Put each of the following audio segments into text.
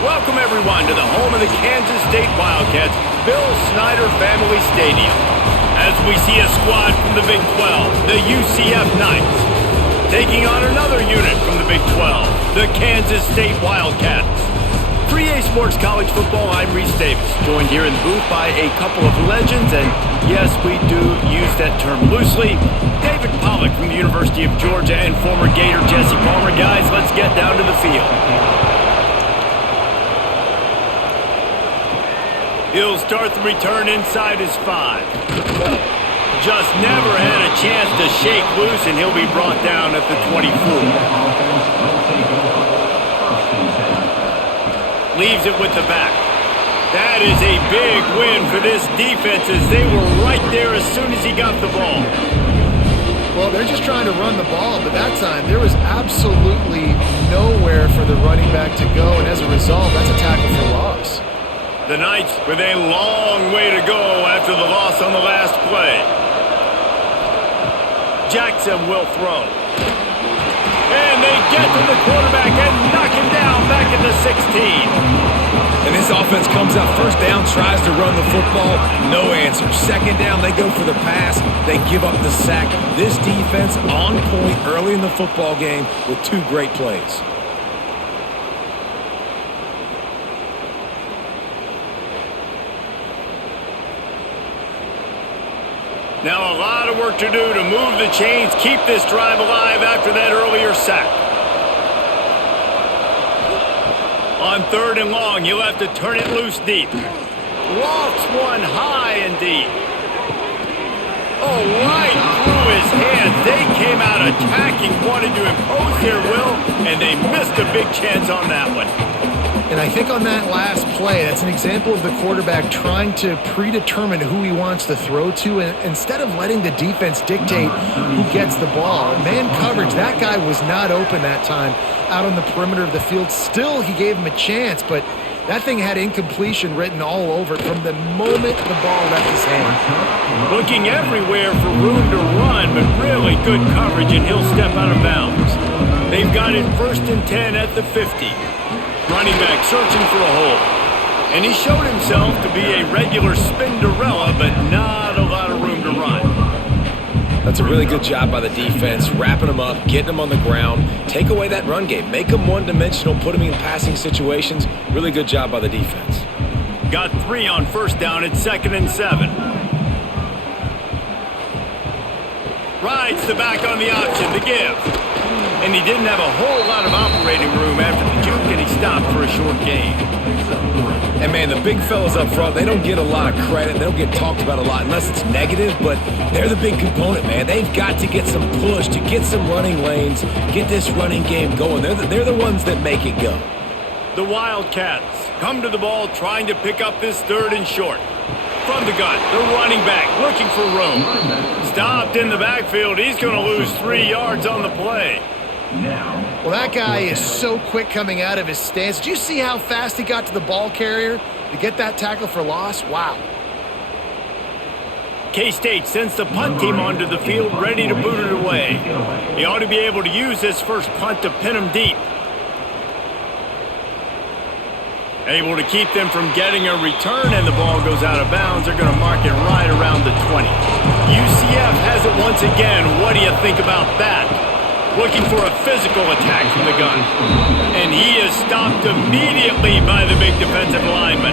Welcome everyone to the home of the Kansas State Wildcats, Bill Snyder Family Stadium. As we see a squad from the Big 12, the UCF Knights, taking on another unit from the Big 12, the Kansas State Wildcats. For EA Sports College Football, I'm Reese Davis, joined here in the booth by a couple of legends, and yes, we do use that term loosely. David Pollack from the University of Georgia and former Gator Jesse Palmer. Guys, let's get down to the field. He'll start the return inside his 5. Just never had a chance to shake loose, and he'll be brought down at the 24. Leaves it with the back. That is a big win for this defense, as they were right there as soon as he got the ball. Well, they're just trying to run the ball, but that time there was absolutely nowhere for the running back to go, and as a result, that's a tackle for loss. The Knights with a long way to go after the loss on the last play. Jackson will throw. And they get to the quarterback and knock him down back at the 16. And this offense comes out first down, tries to run the football, no answer. Second down, they go for the pass, they give up the sack. This defense on point early in the football game with 2 great plays. Now a lot of work to do to move the chains, keep this drive alive after that earlier sack. On 3rd and long, you'll have to turn it loose deep. Lofts one high and deep. Oh, right through his hands. They came out attacking, wanted to impose their will, and they missed a big chance on that one. And I think on that last play, that's an example of the quarterback trying to predetermine who he wants to throw to, and instead of letting the defense dictate who gets the ball. Man coverage, that guy was not open that time out on the perimeter of the field. Still, he gave him a chance, but that thing had incompletion written all over it from the moment the ball left his hand. Looking everywhere for room to run, but really good coverage, and he'll step out of bounds. They've got it 1st and 10 at the 50. Running back searching for a hole. And he showed himself to be a regular Spinderella, but not a lot of room to run. That's a really good job by the defense, wrapping them up, getting them on the ground, take away that run game, make them one-dimensional, put them in passing situations. Really good job by the defense. Got 3 on 1st down at 2nd and 7. Rides the back on the option to give. And he didn't have a whole lot of operating room after the juke, and he stopped for a short gain. And, man, the big fellas up front, they don't get a lot of credit. They don't get talked about a lot unless it's negative, but they're the big component, man. They've got to get some push, to get some running lanes, get this running game going. They're the ones that make it go. The Wildcats come to the ball trying to pick up this 3rd and short. From the gun, the running back looking for room. Stopped in the backfield. He's going to lose 3 yards on the play. Well, that guy is so quick coming out of his stance. Did you see how fast he got to the ball carrier to get that tackle for loss? Wow. K-State sends the punt team onto the field, ready to boot it away. He ought to be able to use this first punt to pin him deep. Able to keep them from getting a return, and the ball goes out of bounds. They're going to mark it right around the 20. UCF has it once again. What do you think about that? Looking for a physical attack from the gun. And he is stopped immediately by the big defensive lineman.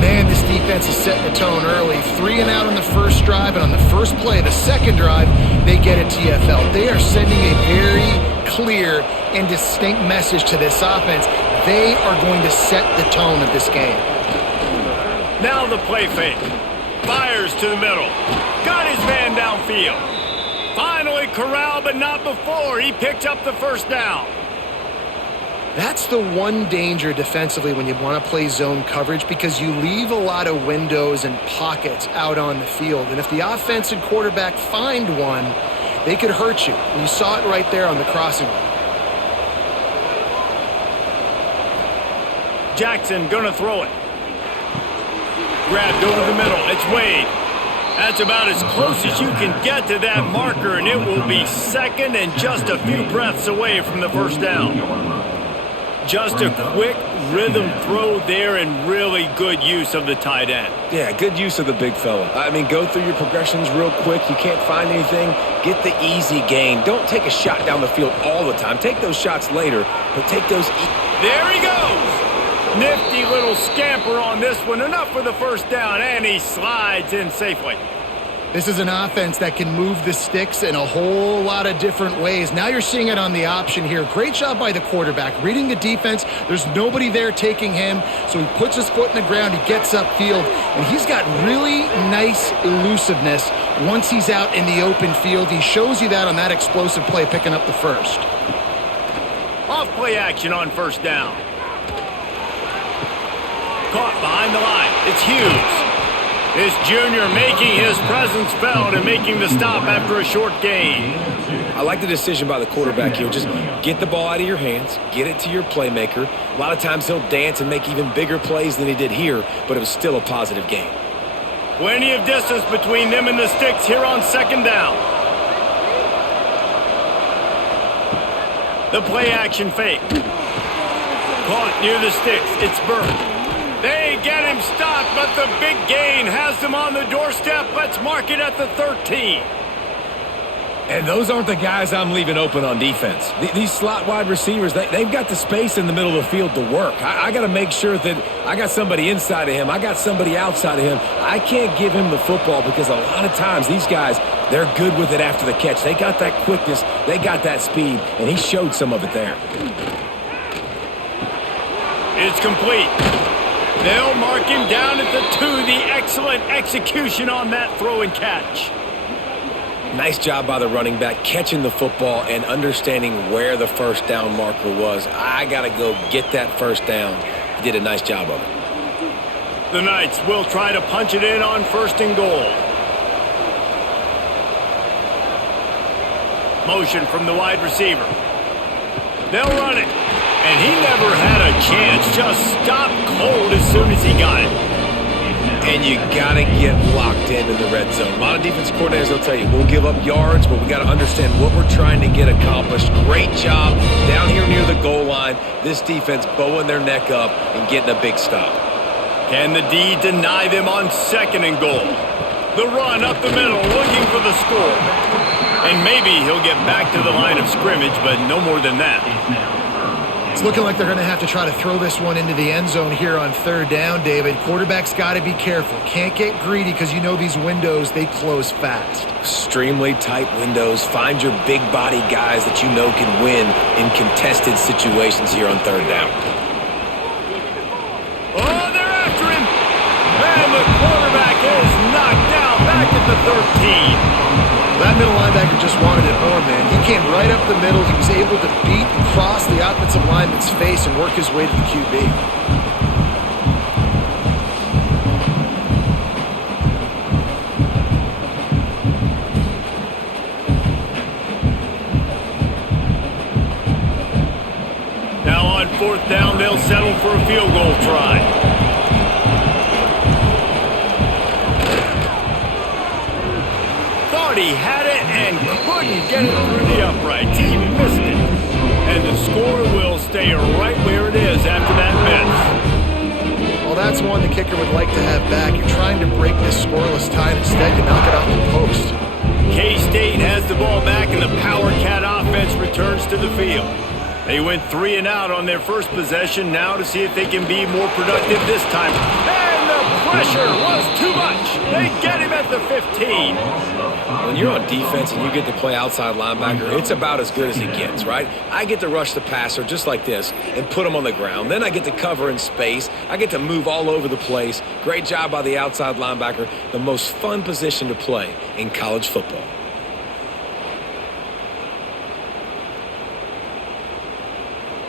Man, this defense is setting the tone early. 3 and out on the first drive, and on the first play, the second drive, they get a TFL. They are sending a very clear and distinct message to this offense. They are going to set the tone of this game. Now the play fake. Fires to the middle. Got his man downfield. Finally corralled, but not before. He picked up the 1st down. That's the one danger defensively when you want to play zone coverage, because you leave a lot of windows and pockets out on the field. And if the offense and quarterback find one, they could hurt you. And you saw it right there on the crossing route. Jackson gonna throw it. Grabbed over the middle. It's Wade. That's about as close as you can get to that marker, and it will be 2nd and just a few breaths away from the 1st down. Just a quick rhythm throw there and really good use of the tight end. Yeah, good use of the big fella. I mean, go through your progressions real quick. You can't find anything. Get the easy gain. Don't take a shot down the field all the time. Take those shots later, but take those. There he goes. Nifty little scamper on this one. Enough for the first down, and he slides in safely. This is an offense that can move the sticks in a whole lot of different ways. Now you're seeing it on the option here. Great job by the quarterback. Reading the defense, there's nobody there taking him, so he puts his foot in the ground, he gets upfield, and he's got really nice elusiveness once he's out in the open field. He shows you that on that explosive play, picking up the first. Off play action on first down. Caught behind the line. It's Hughes. This junior making his presence felt and making the stop after a short gain. I like the decision by the quarterback here. Just get the ball out of your hands, get it to your playmaker. A lot of times he'll dance and make even bigger plays than he did here, but it was still a positive gain. Plenty of distance between them and the sticks here on second down. The play action fake. Caught near the sticks. It's Burke. They get him stopped, but the big gain has them on the doorstep. Let's mark it at the 13. And those aren't the guys I'm leaving open on defense. These slot wide receivers, they've got the space in the middle of the field to work. I got to make sure that I got somebody inside of him. I got somebody outside of him. I can't give him the football because a lot of times these guys, they're good with it after the catch. They got that quickness. They got that speed, and he showed some of it there. It's complete. They'll mark him down at the 2. The excellent execution on that throw and catch. Nice job by the running back catching the football and understanding where the first down marker was. I got to go get that first down. He did a nice job of it. The Knights will try to punch it in on first and goal. Motion from the wide receiver. They'll run it. And he never had a chance. Just stopped cold as soon as he got it. And you got to get locked in the red zone. A lot of defense coordinators will tell you, we'll give up yards, but we got to understand what we're trying to get accomplished. Great job down here near the goal line. This defense bowing their neck up and getting a big stop. Can the D deny them on second and goal? The run up the middle, looking for the score. And maybe he'll get back to the line of scrimmage, but no more than that. It's looking like they're going to have to try to throw this one into the end zone here on third down, David. Quarterback's got to be careful. Can't get greedy because you know these windows, they close fast. Extremely tight windows. Find your big body guys that you know can win in contested situations here on third down. Oh, they're after him. And the quarterback is knocked down back at the 13. That middle linebacker just wanted it more, man. He came right up the middle. He was able to beat and cross the offensive lineman's face and work his way to the QB. Now on fourth down, they'll settle for a field goal try. He had it and couldn't get it through the uprights. He missed it. And the score will stay right where it is after that miss. Well, that's one the kicker would like to have back. You're trying to break this scoreless tie. Instead, you knock it off the post. K-State has the ball back, and the Power Cat offense returns to the field. They went 3 and out on their first possession. Now to see if they can be more productive this time. And the pressure was too much. They get him at the 15. When you're on defense and you get to play outside linebacker, it's about as good as it gets, right? I get to rush the passer just like this and put him on the ground. Then I get to cover in space. I get to move all over the place. Great job by the outside linebacker. The most fun position to play in college football.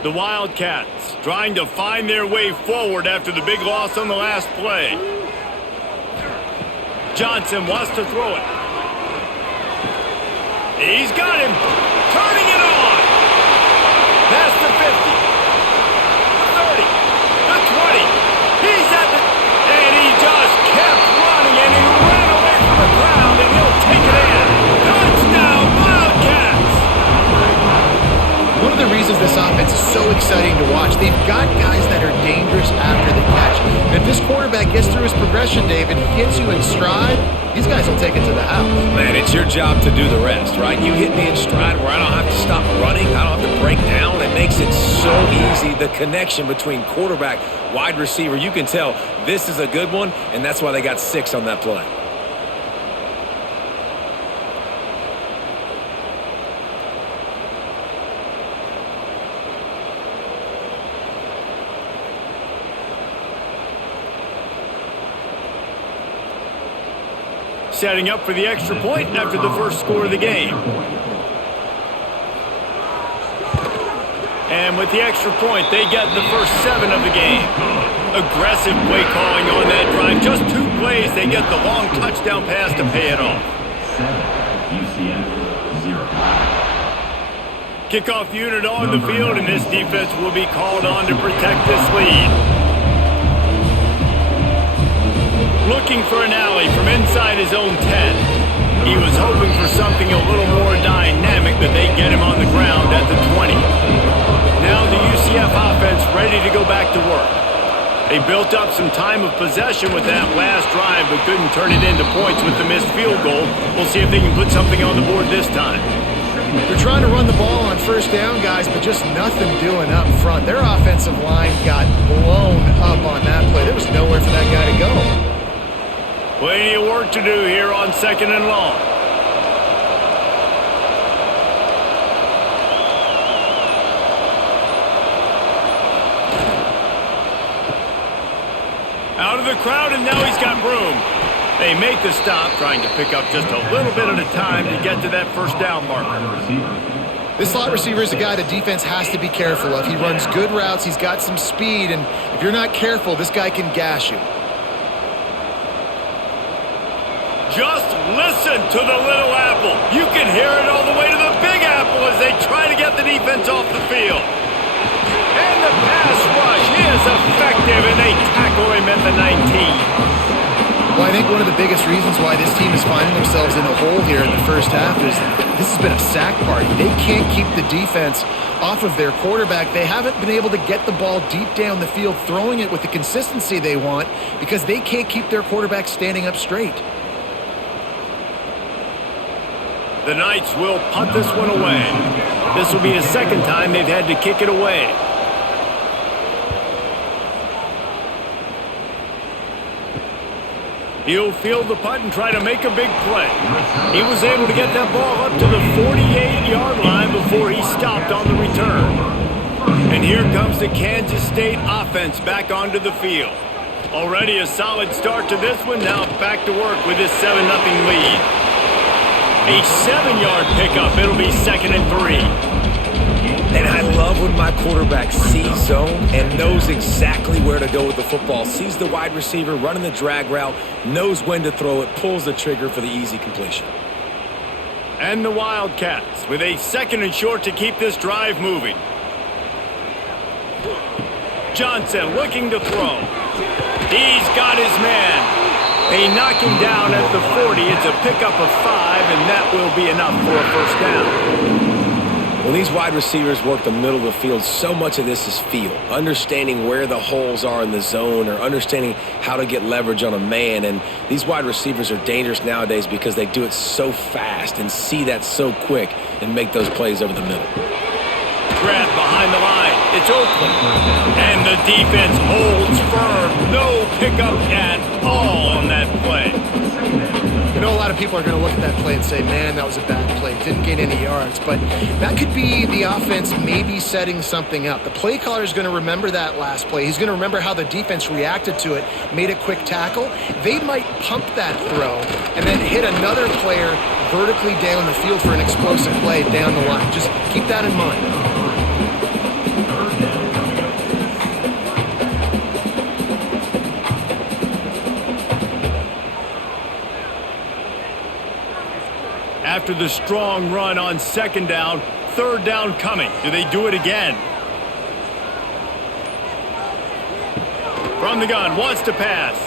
The Wildcats trying to find their way forward after the big loss on the last play. Johnson wants to throw it. He's got him. Turning it on. Past the 50. The 30. The 20. He's at the... And he just kept running, and he ran away from the ground, and he'll take it in. Touchdown, Wildcats! One of the reasons this offense is so exciting to watch. They've got guys that are dangerous after the catch. And if this quarterback gets through his progression, David, hits you in stride, these guys will take it to the house. Man, it's your job to do the rest, right? You hit me in stride where I don't have to stop running. I don't have to break down. It makes it so easy. The connection between quarterback, wide receiver, you can tell this is a good one, and that's why they got 6 on that play. Setting up for the extra point after the first score of the game. And with the extra point, they get the first 7 of the game. Aggressive play calling on that drive. Just 2 plays, they get the long touchdown pass to pay it off. 7, UCF 0. Kickoff unit on the field, and this defense will be called on to protect this lead. Looking for an alley from inside his own 10. He was hoping for something a little more dynamic, but they get him on the ground at the 20. Now the UCF offense ready to go back to work. They built up some time of possession with that last drive, but couldn't turn it into points with the missed field goal. We'll see if they can put something on the board this time. They're trying to run the ball on first down, guys, but just nothing doing up front. Their offensive line got blown up on that play. There was nowhere for that guy to go. Plenty of work to do here on 2nd and long. Out of the crowd, and now he's got room. They make the stop, trying to pick up just a little bit at a time to get to that first down marker. This slot receiver is a guy the defense has to be careful of. He runs good routes, he's got some speed, and if you're not careful, this guy can gash you. Just listen to the little apple. You can hear it all the way to the big apple as they try to get the defense off the field. And the pass rush is effective, and they tackle him at the 19. Well, I think one of the biggest reasons why this team is finding themselves in a hole here in the first half is this has been a sack party. They can't keep the defense off of their quarterback. They haven't been able to get the ball deep down the field, throwing it with the consistency they want because they can't keep their quarterback standing up straight. The Knights will punt this one away. This will be the second time they've had to kick it away. He'll field the punt and try to make a big play. He was able to get that ball up to the 48-yard line before he stopped on the return. And here comes the Kansas State offense back onto the field. Already a solid start to this one. Now back to work with this 7-0 lead. A 7-yard pickup. It'll be 2nd and 3. And I love when my quarterback sees zone and knows exactly where to go with the football. Sees the wide receiver running the drag route, knows when to throw it, pulls the trigger for the easy completion. And the Wildcats with a 2nd and short to keep this drive moving. Johnson looking to throw. He's got his man. They knock him down at the 40. It's a pickup of 5, and that will be enough for a first down. When these wide receivers work the middle of the field, so much of this is feel. Understanding where the holes are in the zone or understanding how to get leverage on a man. And these wide receivers are dangerous nowadays because they do it so fast and see that so quick and make those plays over the middle. Grab behind the line. It's Oakland. And the defense holds firm. No pickup at all on that play. I know a lot of people are going to look at that play and say, man, that was a bad play. Didn't gain any yards. But that could be the offense maybe setting something up. The play caller is going to remember that last play. He's going to remember how the defense reacted to it, made a quick tackle. They might pump that throw and then hit another player vertically down the field for an explosive play down the line. Just keep that in mind. After the strong run on 2nd down, 3rd down coming. Do they do it again? From the gun, wants to pass.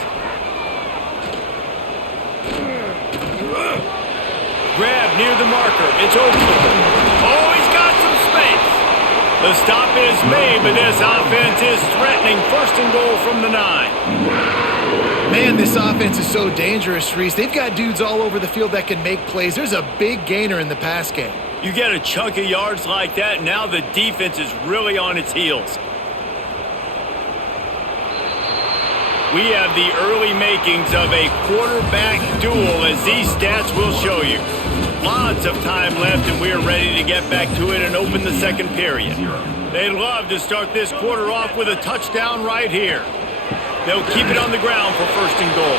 Grab near the marker. It's Oakland. Oh, he's got some space. The stop is made, but this offense is threatening. First and goal from the 9. Man, this offense is so dangerous, Reese. They've got dudes all over the field that can make plays. There's a big gainer in the pass game. You get a chunk of yards like that, now the defense is really on its heels. We have the early makings of a quarterback duel, as these stats will show you. Lots of time left, and we're ready to get back to it and open the second period. They'd love to start this quarter off with a touchdown right here. They'll keep it on the ground for first and goal.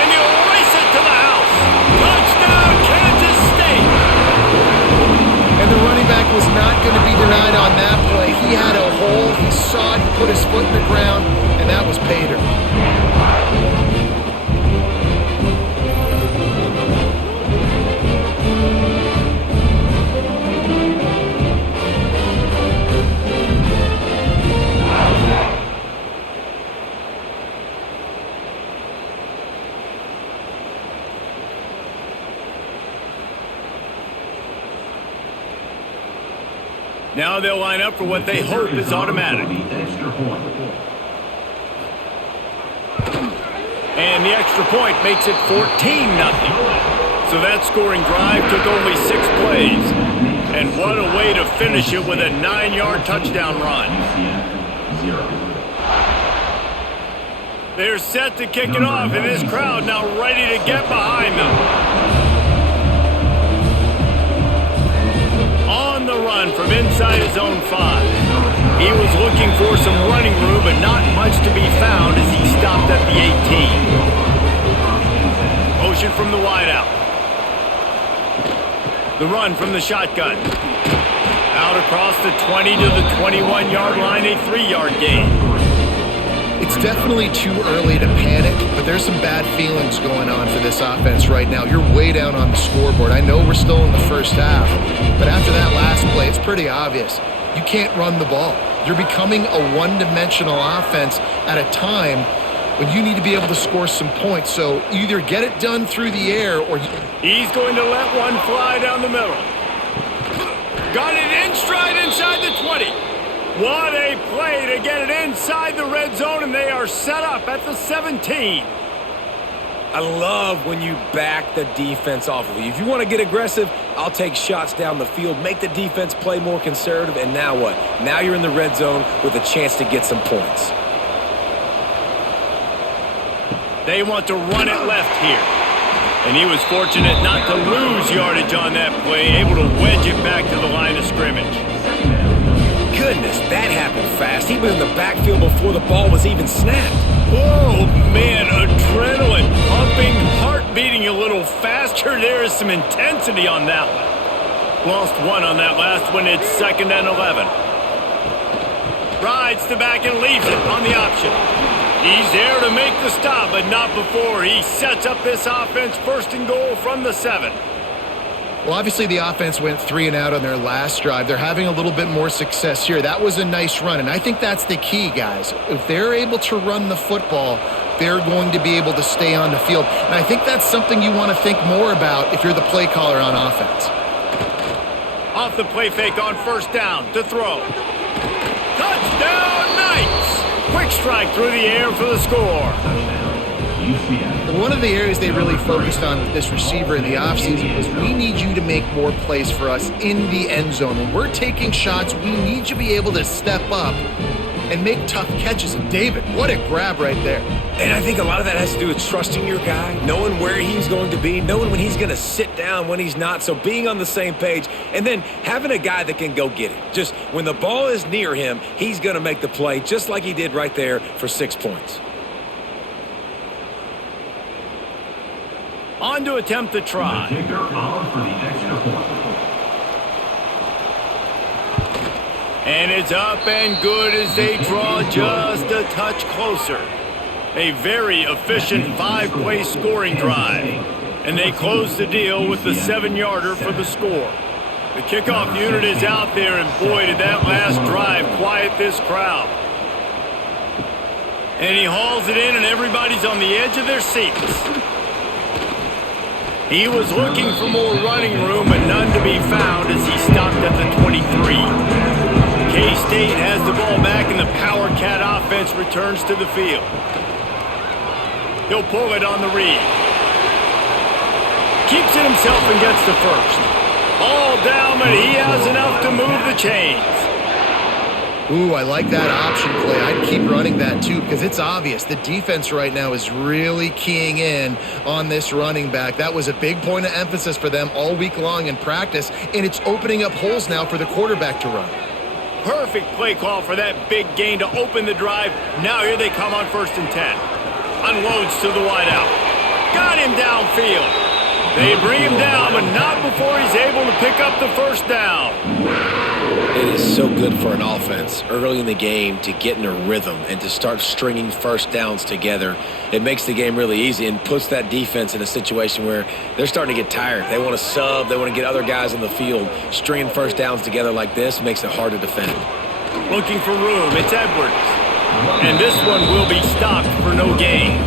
And you'll race it to the house. Touchdown, Kansas State! And the running back was not going to be denied on that play. He had a hole, he saw it, he put his foot in the ground, and that was pay dirt. Now they'll line up for what they hope is automatic. And the extra point makes it 14-0. So that scoring drive took only 6 plays. And what a way to finish it with a 9-yard touchdown run. They're set to kick it off, and this crowd now ready to get behind them. On the run from inside his own 5. He was looking for some running room, but not much to be found as he stopped at the 18. Motion from the wideout. The run from the shotgun. Out across the 20 to the 21-yard line, a 3-yard gain. It's definitely too early to panic, but there's some bad feelings going on for this offense right now. You're way down on the scoreboard. I know we're still in the first half, but after that last play, it's pretty obvious. You can't run the ball. You're becoming a one-dimensional offense at a time when you need to be able to score some points. So either get it done through the air or... He's going to let one fly down the middle. Got it in stride inside the 20. What a play to get it inside the red zone, and they are set up at the 17. I love when you back the defense off of you. If you want to get aggressive, I'll take shots down the field, make the defense play more conservative, and now what? Now you're in the red zone with a chance to get some points. They want to run it left here. And he was fortunate not to lose yardage on that play, able to wedge it back to the line of scrimmage. Goodness, that happened fast. He was in the backfield before the ball was even snapped. Oh, man, adrenaline pumping, heart beating a little faster. There is some intensity on that one. Lost one on that last one. It's 2nd and 11. Rides the back and leaves it on the option. He's there to make the stop, but not before. He sets up this offense first and goal from the 7. Well, obviously the offense went 3 and out on their last drive. They're having a little bit more success here. That was a nice run, and I think that's the key, guys. If they're able to run the football, they're going to be able to stay on the field. And I think that's something you want to think more about if you're the play caller on offense. Off the play fake on first down to throw. Touchdown, Knights! Quick strike through the air for the score. One of the areas they really focused on with this receiver in the offseason was we need you to make more plays for us in the end zone. When we're taking shots, we need you to be able to step up and make tough catches. And David, what a grab right there. And I think a lot of that has to do with trusting your guy, knowing where he's going to be, knowing when he's going to sit down, when he's not. So being on the same page, and then having a guy that can go get it. Just when the ball is near him, he's going to make the play just like he did right there for 6 points. On to attempt the try. And it's up and good as they draw just a touch closer. A very efficient 5-play scoring drive. And they close the deal with the 7-yarder for the score. The kickoff unit is out there, and boy, did that last drive quiet this crowd. And he hauls it in, and everybody's on the edge of their seats. He was looking for more running room, but none to be found as he stopped at the 23. K-State has the ball back, and the Power Cat offense returns to the field. He'll pull it on the read. Keeps it himself and gets the first. All down, but he has enough to move the chains. Ooh, I like that option play. I'd keep running that too because it's obvious the defense right now is really keying in on this running back. That was a big point of emphasis for them all week long in practice, and it's opening up holes now for the quarterback to run. Perfect play call for that big gain to open the drive. Now here they come on 1st and 10. Unloads to the wideout. Got him downfield. They bring him down, but not before he's able to pick up the first down. It is so good for an offense early in the game to get in a rhythm and to start stringing first downs together. It makes the game really easy and puts that defense in a situation where they're starting to get tired. They want to sub. They want to get other guys on the field. Stringing first downs together like this makes it hard to defend. Looking for room. It's Edwards. And this one will be stopped for no gain.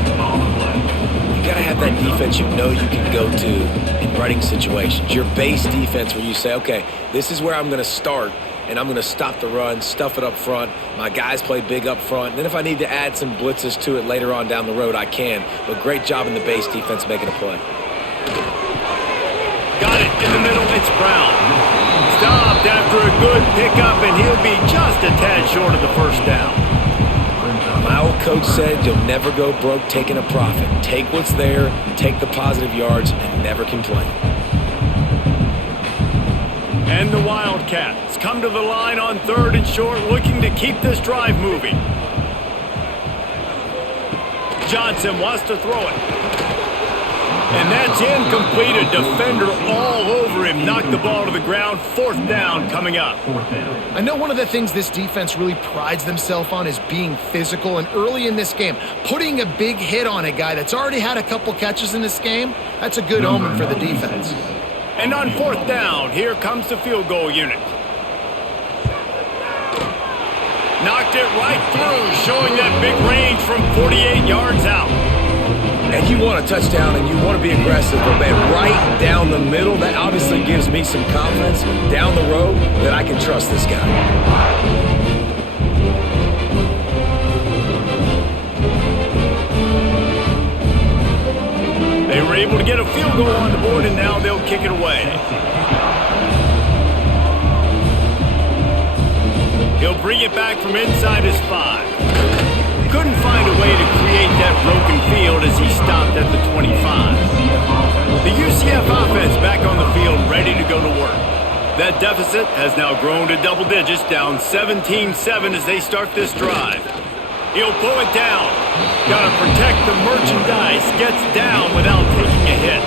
You got to have that defense you know you can go to in running situations. Your base defense where you say, okay, this is where I'm going to start, and I'm going to stop the run, stuff it up front. My guys play big up front. And then if I need to add some blitzes to it later on down the road, I can. But great job in the base defense making a play. Got it in the middle. It's Brown. Stopped after a good pickup, and he'll be just a tad short of the first down. My old coach said you'll never go broke taking a profit. Take what's there, take the positive yards, and never complain. And the Wildcats come to the line on 3rd and short, looking to keep this drive moving. Johnson wants to throw it. And that's incomplete. A defender all over him. Knocked the ball to the ground. 4th down coming up. I know one of the things this defense really prides themselves on is being physical, and early in this game, putting a big hit on a guy that's already had a couple catches in this game, that's a good omen for the defense. And on 4th down, here comes the field goal unit. Knocked it right through, showing that big range from 48 yards out. And you want a touchdown and you want to be aggressive, but man, right down the middle, that obviously gives me some confidence down the road that I can trust this guy. They were able to get a field goal on the board, and now they'll kick it away. He'll bring it back from inside his 5. Couldn't find a way to create that broken field as he stopped at the 25. The UCF offense back on the field, ready to go to work. That deficit has now grown to double digits, down 17-7 as they start this drive. He'll pull it down. Got to protect the merchandise. Gets down without taking a hit.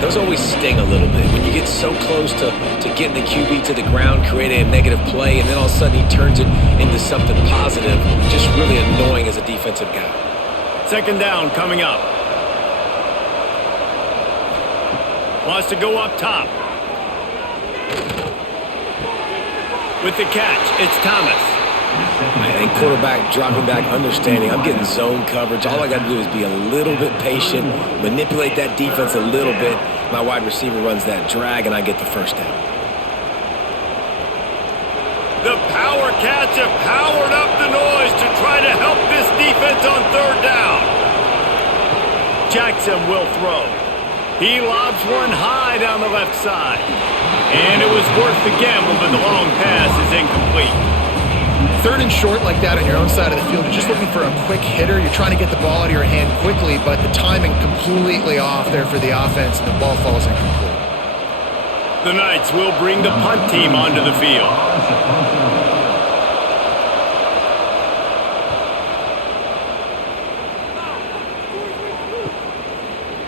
Those always sting a little bit when you get so close to getting the QB to the ground, creating a negative play, and then all of a sudden he turns it into something positive. Just really annoying as a defensive guy. 2nd down coming up. Wants to go up top. With the catch, it's Thomas. I think quarterback dropping back, understanding I'm getting zone coverage. All I got to do is be a little bit patient, manipulate that defense a little bit. My wide receiver runs that drag, and I get the first down. The Power Cats have powered up the noise to try to help this defense on 3rd down. Jackson will throw. He lobs one high down the left side. And it was worth the gamble, but the long pass is incomplete. 3rd and short like that on your own side of the field, you're just looking for a quick hitter. You're trying to get the ball out of your hand quickly, but the timing completely off there for the offense, and the ball falls incomplete. The Knights will bring the punt team onto the field.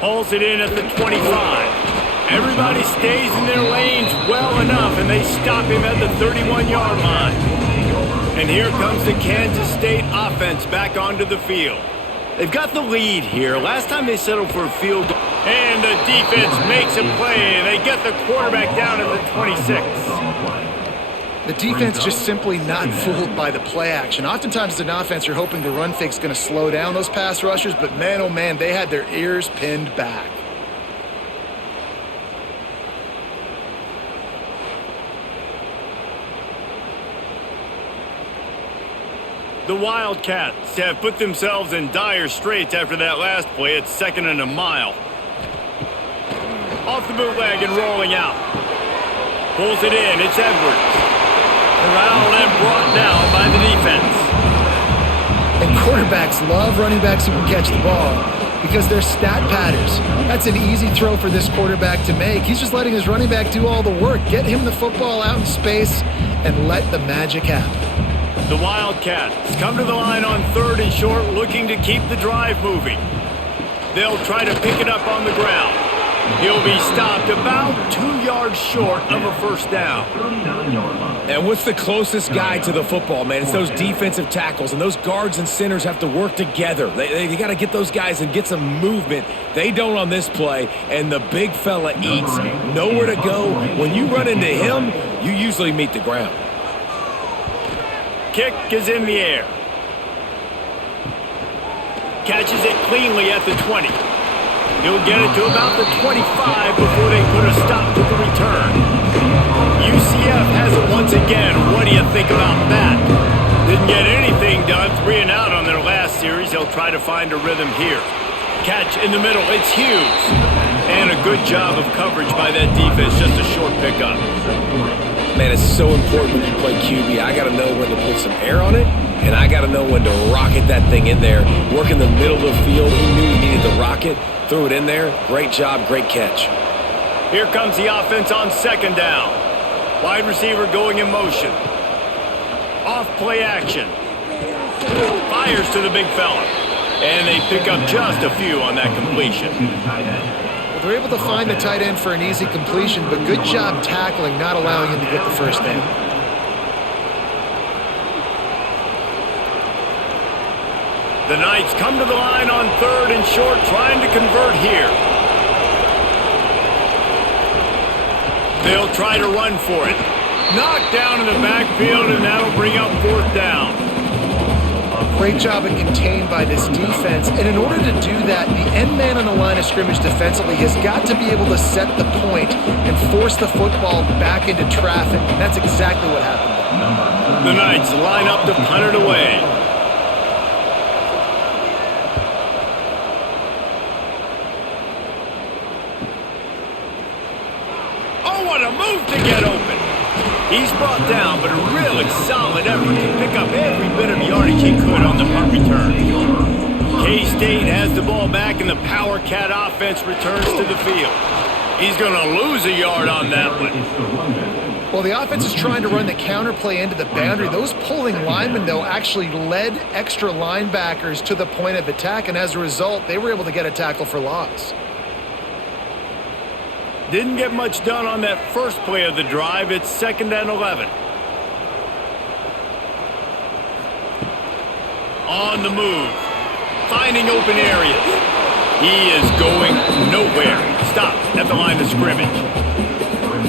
Hauls it in at the 25. Everybody stays in their lanes well enough, and they stop him at the 31-yard line. And here comes the Kansas State offense back onto the field. They've got the lead here. Last time they settled for a field goal. And the defense makes a play. They get the quarterback down at the 26. The defense just simply not fooled by the play action. Oftentimes as an offense, you're hoping the run fake's going to slow down those pass rushers, but man, oh man, they had their ears pinned back. The Wildcats have put themselves in dire straits after that last play. It's 2nd and a mile. Off the bootleg and rolling out. Pulls it in. It's Edwards. Corralled and brought down by the defense. And quarterbacks love running backs who can catch the ball because they're stat patters. That's an easy throw for this quarterback to make. He's just letting his running back do all the work. Get him the football out in space and let the magic happen. The Wildcats come to the line on 3rd and short, looking to keep the drive moving. They'll try to pick it up on the ground. He'll be stopped about 2 yards short of a first down. 39-yard line. And what's the closest guy to the football, man? It's those defensive tackles, and those guards and centers have to work together. They got to get those guys and get some movement. They don't on this play, and the big fella eats. Nowhere to go. When you run into him, you usually meet the ground. Kick is in the air. Catches it cleanly at the 20. He'll get it to about the 25 before they put a stop to the return. UCF has it once again. What do you think about that? Didn't get anything done. 3 and out on their last series. They'll try to find a rhythm here. Catch in the middle. It's Hughes. And a good job of coverage by that defense. Just a short pickup. Man, it's so important when you play QB. I got to know when to put some air on it, and I got to know when to rocket that thing in there. Work in the middle of the field. He knew he needed the rocket. Threw it in there. Great job, great catch. Here comes the offense on 2nd down. Wide receiver going in motion. Off play action. Fires to the big fella. And they pick up just a few on that completion. To the tight end. They're able to find the tight end for an easy completion, but good job tackling, not allowing him to get the first down. The Knights come to the line on 3rd and short, trying to convert here. They'll try to run for it. Knocked down in the backfield, and that'll bring up 4th down. Great job and contained by this defense. And in order to do that, the end man on the line of scrimmage defensively has got to be able to set the point and force the football back into traffic. And that's exactly what happened. The Knights line up to punt it away. Oh, what a move to get open. He's brought down, but a really solid effort to pick up every bit of yardage he could on the punt return. K-State has the ball back, and the Power Cat offense returns to the field. He's going to lose a yard on that one. Well, the offense is trying to run the counter play into the boundary. Those pulling linemen, though, actually led extra linebackers to the point of attack, and as a result, they were able to get a tackle for loss. Didn't get much done on that first play of the drive. It's 2nd and 11. On the move. Finding open areas. He is going nowhere. Stop at the line of scrimmage.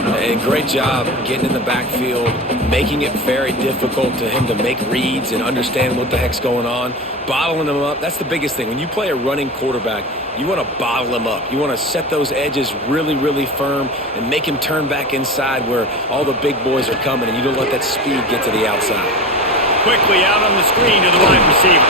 And great job getting in the backfield, making it very difficult to him to make reads and understand what the heck's going on, bottling him up. That's the biggest thing. When you play a running quarterback, you want to bottle him up. You want to set those edges really, really firm and make him turn back inside where all the big boys are coming, and you don't let that speed get to the outside. Quickly out on the screen to the wide receiver.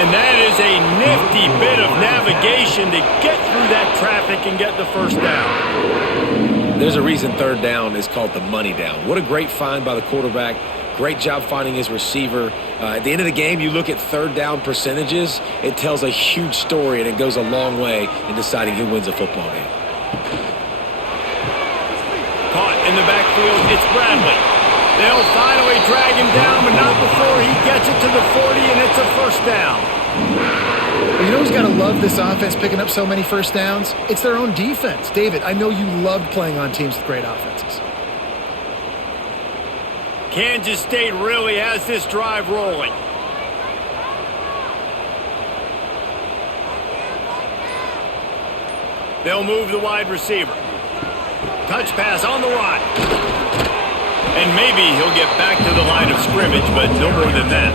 And that is a nifty bit of navigation to get through that traffic and get the first down. There's a reason 3rd down is called the money down. What a great find by the quarterback. Great job finding his receiver. At the end of the game, you look at 3rd down percentages. It tells a huge story, and it goes a long way in deciding who wins a football game. Caught in the backfield, it's Bradley. They'll finally drag him down, but not before he gets it to the 40, and it's a first down. You know who's got to love this offense picking up so many first downs? It's their own defense. David, I know you loved playing on teams with great offenses. Kansas State really has this drive rolling. They'll move the wide receiver. Touch pass on the run. And maybe he'll get back to the line of scrimmage, but no more than that.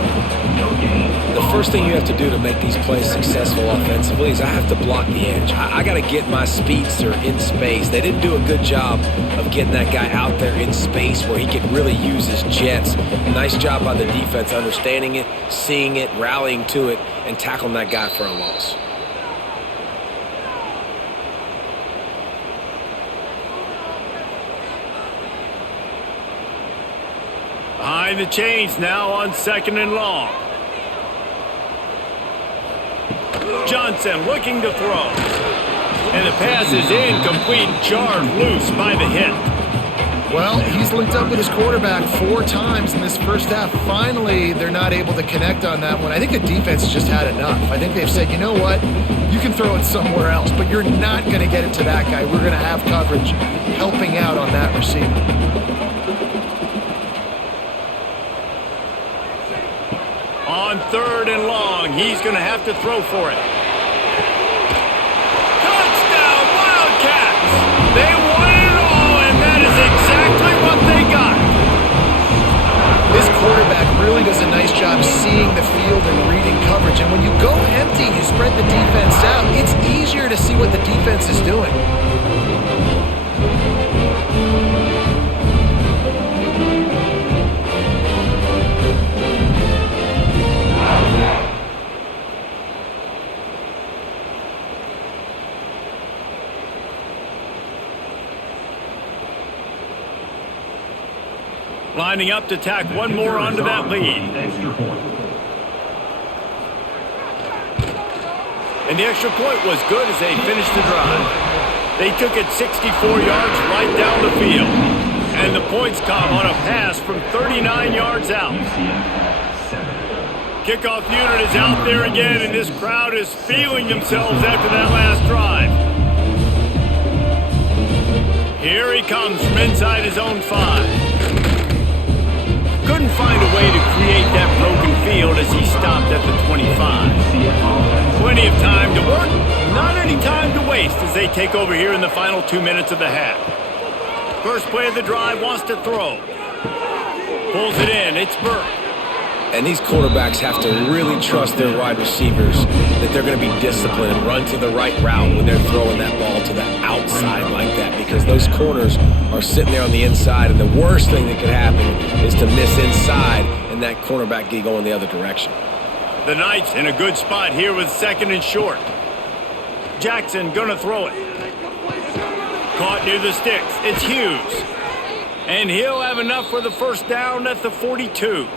the first thing you have to do to make these plays successful offensively is I have to block the edge. I got to get my speedster in space. They didn't do a good job of getting that guy out there in space where he could really use his jets. Nice job by the defense understanding it, seeing it, rallying to it, and tackling that guy for a loss. Behind the chains now on 2nd and long. Johnson looking to throw. And the pass is incomplete, jarred loose by the hit. Well, he's linked up with his quarterback 4 times in this first half. Finally, they're not able to connect on that one. I think the defense just had enough. I think they've said, you know what? You can throw it somewhere else, but you're not going to get it to that guy. We're going to have coverage helping out on that receiver. On 3rd and long, he's going to have to throw for it. Touchdown, Wildcats! They won it all, and that is exactly what they got. This quarterback really does a nice job seeing the field and reading coverage. And when you go empty, you spread the defense out. It's easier to see what the defense is doing. Lining up to tack one more onto that lead. And the extra point was good as they finished the drive. They took it 64 yards right down the field. And the points come on a pass from 39 yards out. Kickoff unit is out there again, and this crowd is feeling themselves after that last drive. Here he comes from inside his own 5. Couldn't find a way to create that broken field as he stopped at the 25. Plenty of time to work, not any time to waste as they take over here in the final 2 minutes of the half. First play of the drive, wants to throw. Pulls it in, it's Burke. And these quarterbacks have to really trust their wide receivers that they're going to be disciplined and run to the right route when they're throwing that ball to the outside like that, because those corners are sitting there on the inside, and the worst thing that could happen is to miss inside and that cornerback get going the other direction. The Knights in a good spot here with 2nd and short. Jackson gonna throw it. Caught near the sticks. It's Hughes. And he'll have enough for the first down at the 42.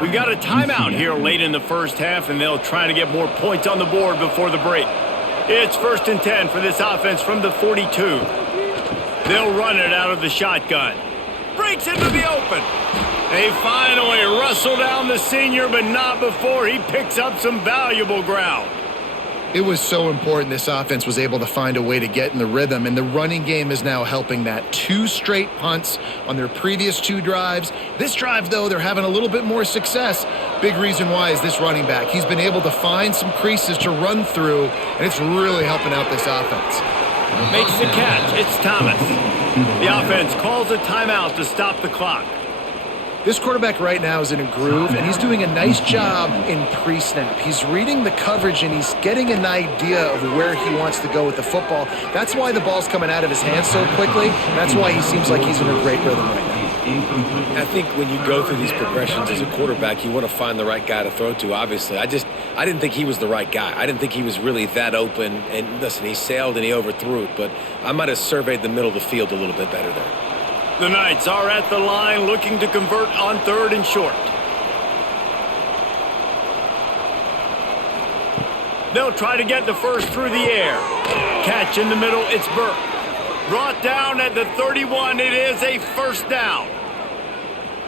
We've got a timeout here late in the first half, and they'll try to get more points on the board before the break. It's 1st and 10 for this offense from the 42. They'll run it out of the shotgun. Breaks into the open. They finally wrestle down the senior, but not before he picks up some valuable ground. It was so important this offense was able to find a way to get in the rhythm, and the running game is now helping that. 2 straight punts on their previous 2 drives. This drive, though, they're having a little bit more success. Big reason why is this running back. He's been able to find some creases to run through, and it's really helping out this offense. Makes the catch. It's Thomas. The offense calls a timeout to stop the clock. This quarterback right now is in a groove, and he's doing a nice job in pre-snap. He's reading the coverage, and he's getting an idea of where he wants to go with the football. That's why the ball's coming out of his hands so quickly. That's why he seems like he's in a great rhythm right now. I think when you go through these progressions as a quarterback, you want to find the right guy to throw to, obviously. I didn't think he was the right guy. I didn't think he was really that open. And listen, he sailed and he overthrew it, but I might have surveyed the middle of the field a little bit better there. The Knights are at the line looking to convert on 3rd and short. They'll try to get the first through the air. Catch in the middle, it's Burke. Brought down at the 31, it is a first down.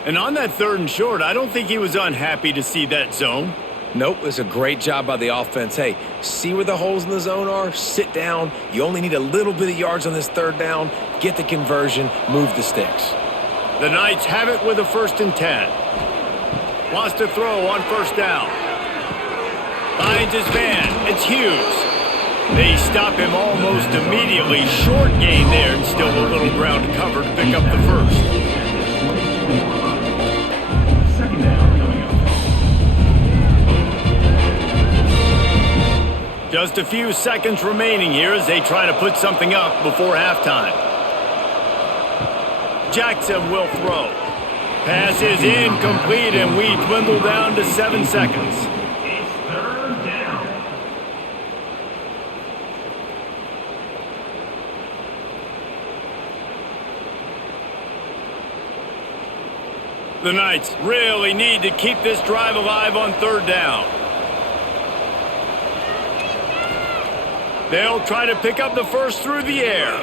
And on that 3rd and short, I don't think he was unhappy to see that zone. Nope, it's a great job by the offense. Hey, see where the holes in the zone are? Sit down. You only need a little bit of yards on this 3rd down. Get the conversion. Move the sticks. The Knights have it with a 1st and 10. Wants to throw on 1st down. Finds his man. It's Hughes. They stop him almost immediately. Short gain there, and still a little ground to cover to pick up the first. 2nd down coming up. Just a few seconds remaining here as they try to put something up before halftime. Jackson will throw. Pass is incomplete, and we dwindle down to 7 seconds. It's third down. The Knights really need to keep this drive alive on third down. They'll try to pick up the first through the air.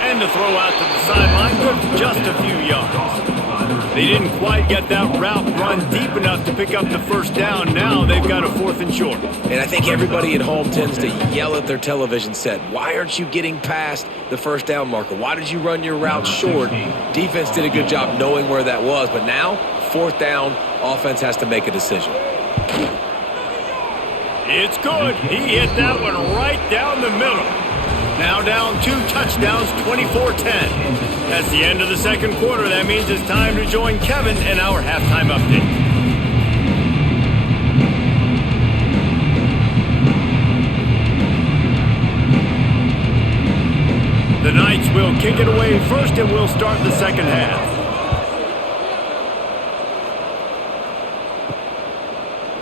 And the throw out to the sideline with just a few yards. They didn't quite get that route run deep enough to pick up the first down. Now they've got a 4th and short. And I think everybody at home tends to yell at their television set, why aren't you getting past the first down marker? Why did you run your route short? Defense did a good job knowing where that was, but now, 4th down, offense has to make a decision. It's good. He hit that one right down the middle. Now down 2 touchdowns, 24-10. That's the end of the second quarter. That means it's time to join Kevin in our halftime update. The Knights will kick it away first, and we'll start the second half.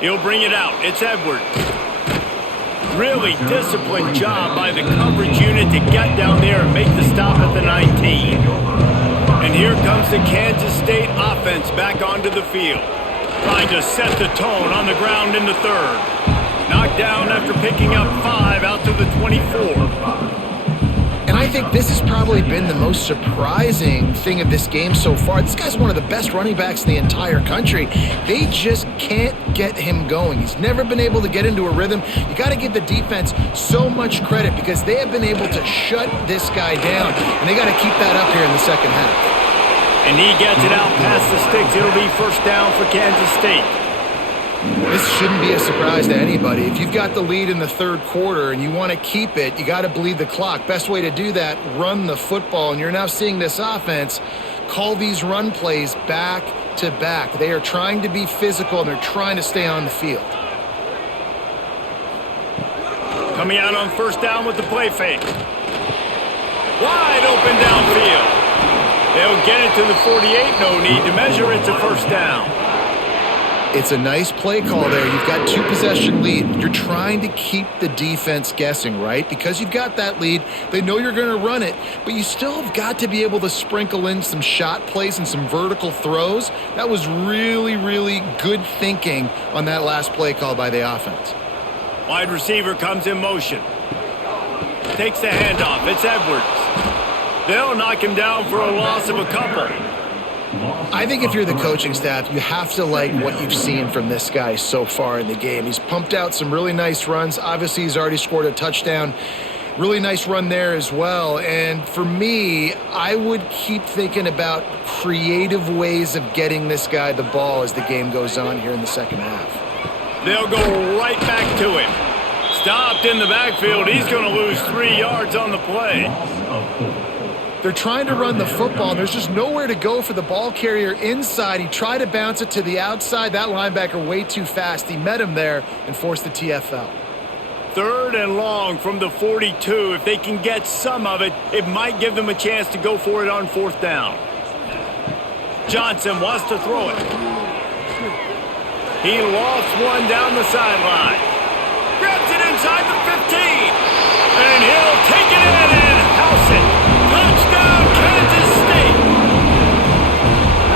He'll bring it out. It's Edwards. Really disciplined job by the coverage unit to get down there and make the stop at the 19. And here comes the Kansas State offense back onto the field, trying to set the tone on the ground in the third. Knocked down after picking up 5 out to the 24. And I think this has probably been the most surprising thing of this game so far. This guy's one of the best running backs in the entire country. They just can't get him going. He's never been able to get into a rhythm. You got to give the defense so much credit because they have been able to shut this guy down, and they got to keep that up here in the second half. And he gets it out past the sticks. It'll be first down for Kansas State. This shouldn't be a surprise to anybody. If you've got the lead in the third quarter and you want to keep it, you got to bleed the clock. Best way to do that, run the football. And you're now seeing this offense call these run plays back to back. They are trying to be physical, and they're trying to stay on the field. Coming out on first down with the play fake. Wide open downfield. They'll get it to the 48. No need to measure. It's a first down. It's a nice play call there. You've got 2-possession lead. You're trying to keep the defense guessing, right? Because you've got that lead. They know you're going to run it, but you still have got to be able to sprinkle in some shot plays and some vertical throws. That was really, really good thinking on that last play call by the offense. Wide receiver comes in motion. Takes the handoff. It's Edwards. They'll knock him down for a loss of a couple. I think if you're the coaching staff, you have to like what you've seen from this guy so far in the game. He's pumped out some really nice runs. Obviously, he's already scored a touchdown. Really nice run there as well. And for me, I would keep thinking about creative ways of getting this guy the ball as the game goes on here in the second half. They'll go right back to him. Stopped in the backfield. He's going to lose 3 yards on the play. They're trying to run the football, and there's just nowhere to go for the ball carrier inside. He tried to bounce it to the outside. That linebacker way too fast. He met him there and forced the TFL. Third and long from the 42. If they can get some of it, it might give them a chance to go for it on fourth down. Johnson wants to throw it. He lofts one down the sideline. Grabs it inside the 15. And he'll take it in and house it. Touchdown, Kansas State!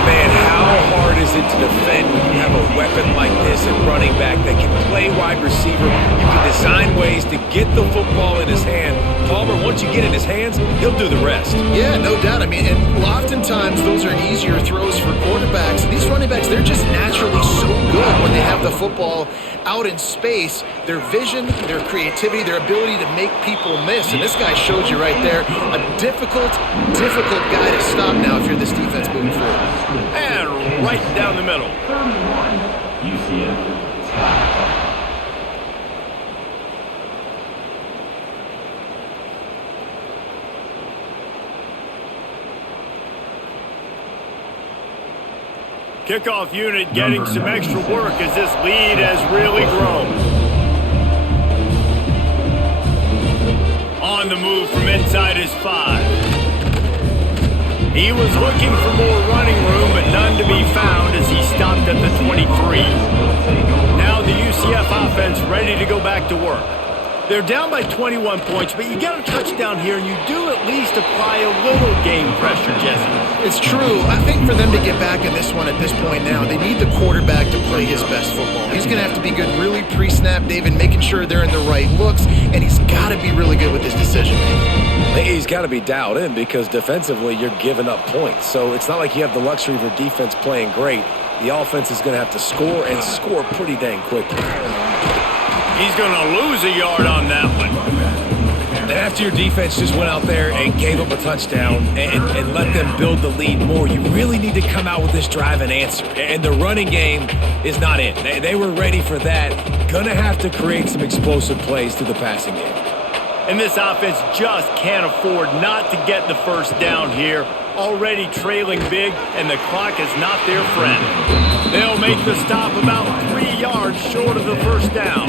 Man, how hard is it to defend when you have a weapon like this at running back that can play wide receiver? You can design ways to get the football in his hand. Palmer, once you get in his hands, he'll do the rest. Yeah, no doubt. I mean, and oftentimes those are easier throws for quarterbacks. And these running backs, they're just naturally so good when they have the football out in space. Their vision, their creativity, their ability to make people miss. And this guy showed you right there, a difficult guy to stop now if you're this defense moving forward. And right down the middle. 31, UCF. Kickoff unit getting some extra work as this lead has really grown. On the move from inside his 5. He was looking for more running room, but none to be found as he stopped at the 23. Now the UCF offense ready to go back to work. They're down by 21 points, but you get a touchdown here, and you do at least apply a little game pressure, Jesse. It's true. I think for them to get back in this one at this point now, they need the quarterback to play his best football. He's going to have to be good really pre-snap, David, making sure they're in the right looks, and he's got to be really good with his decision-making. He's got to be dialed in because defensively you're giving up points. So it's not like you have the luxury of your defense playing great. The offense is going to have to score and score pretty dang quickly. He's going to lose a yard on that one. And after your defense just went out there and gave up a touchdown and let them build the lead more, you really need to come out with this drive and answer. And the running game is not in. They were ready for that. Going to have to create some explosive plays through the passing game. And this offense just can't afford not to get the first down here. Already trailing big, and the clock is not their friend. They'll make the stop about 3 yards short of the first down.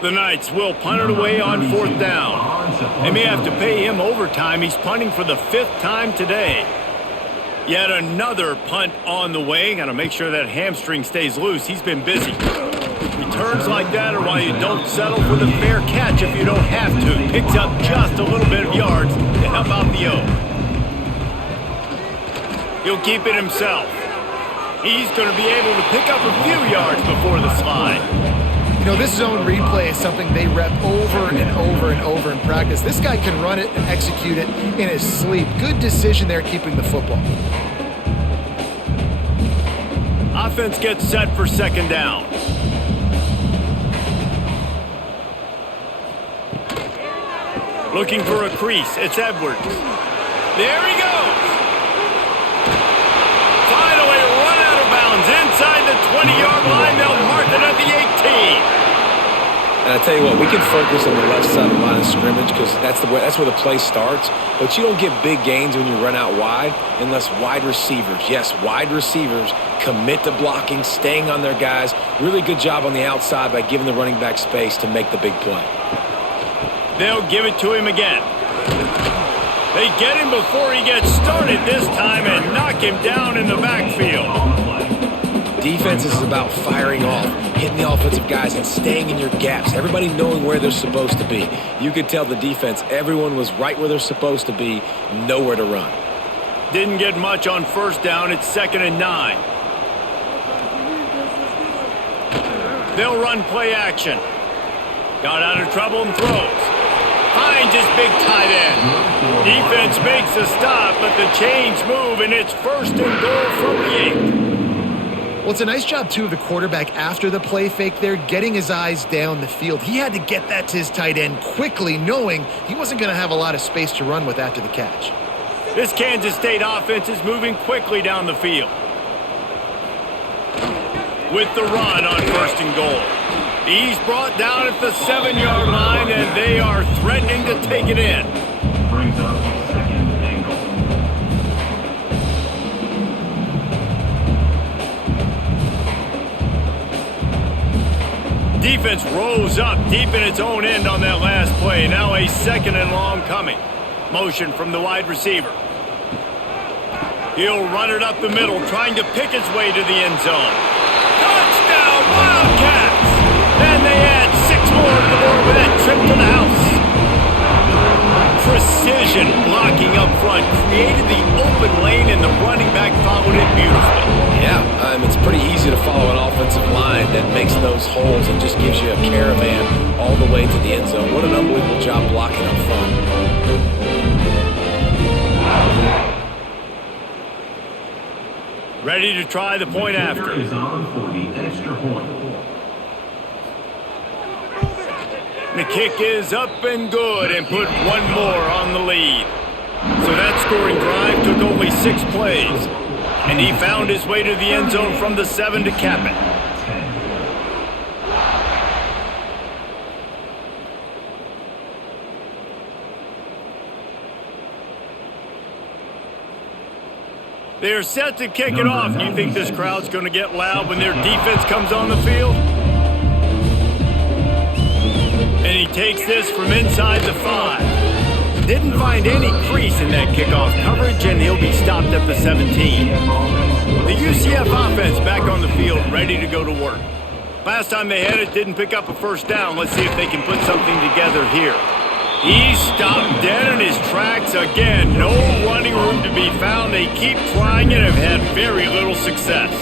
The Knights will punt it away on 4th down. They may have to pay him overtime. He's punting for the 5th time today. Yet another punt on the way. Got to make sure that hamstring stays loose. He's been busy. Returns like that are why you don't settle for the fair catch if you don't have to. Picks up just a little bit of yards to help out the O. He'll keep it himself. He's going to be able to pick up a few yards before the slide. You know, this zone replay is something they rep over and over and over in practice. This guy can run it and execute it in his sleep. Good decision there keeping the football. Offense gets set for 2nd down. Looking for a crease. It's Edwards. There he goes. Finally run out of bounds inside the 20-yard line. They'll mark it at the 18. And I tell you what, we can focus on the left side of the line of scrimmage because that's where the play starts. But you don't get big gains when you run out wide unless wide receivers, yes, wide receivers commit to blocking, staying on their guys. Really good job on the outside by giving the running back space to make the big play. They'll give it to him again. They get him before he gets started this time and knock him down in the backfield. Defense is about firing off, hitting the offensive guys, and staying in your gaps. Everybody knowing where they're supposed to be. You could tell the defense, everyone was right where they're supposed to be, nowhere to run. Didn't get much on 1st down. It's 2nd and 9. They'll run play action. Got out of trouble and throws. Finds his big tight end. Defense makes a stop, but the chains move, and it's 1st and goal from the 8. Well, it's a nice job, too, of the quarterback after the play fake there, getting his eyes down the field. He had to get that to his tight end quickly, knowing he wasn't going to have a lot of space to run with after the catch. This Kansas State offense is moving quickly down the field. With the run on 1st and goal. He's brought down at the 7-yard line, and they are threatening to take it in. Brings up 2nd and goal. Defense rose up deep in its own end on that last play. Now a 2nd and long coming. Motion from the wide receiver. He'll run it up the middle, trying to pick his way to the end zone. Touchdown, Wildcats! And they add 6 more to the board with that trip to the house. Precision blocking up front created the open lane, and the running back followed it beautifully. Yeah, it's pretty easy to follow an offensive line that makes those holes and just gives you a caravan all the way to the end zone. What an unbelievable job blocking up front. Ready to try the point after. Is on for the extra point. The kick is up and good and put 1 more on the lead. So that scoring drive took only 6 plays. And he found his way to the end zone from the 7 to cap it. They're set to kick it off. Do you think this crowd's going to get loud when their defense comes on the field? And he takes this from inside the 5. Didn't find any crease in that kickoff coverage, and he'll be stopped at the 17. The UCF offense back on the field, ready to go to work. Last time they had it, didn't pick up a first down. Let's see if they can put something together here. He stopped dead in his tracks again. No running room to be found. They keep trying and have had very little success.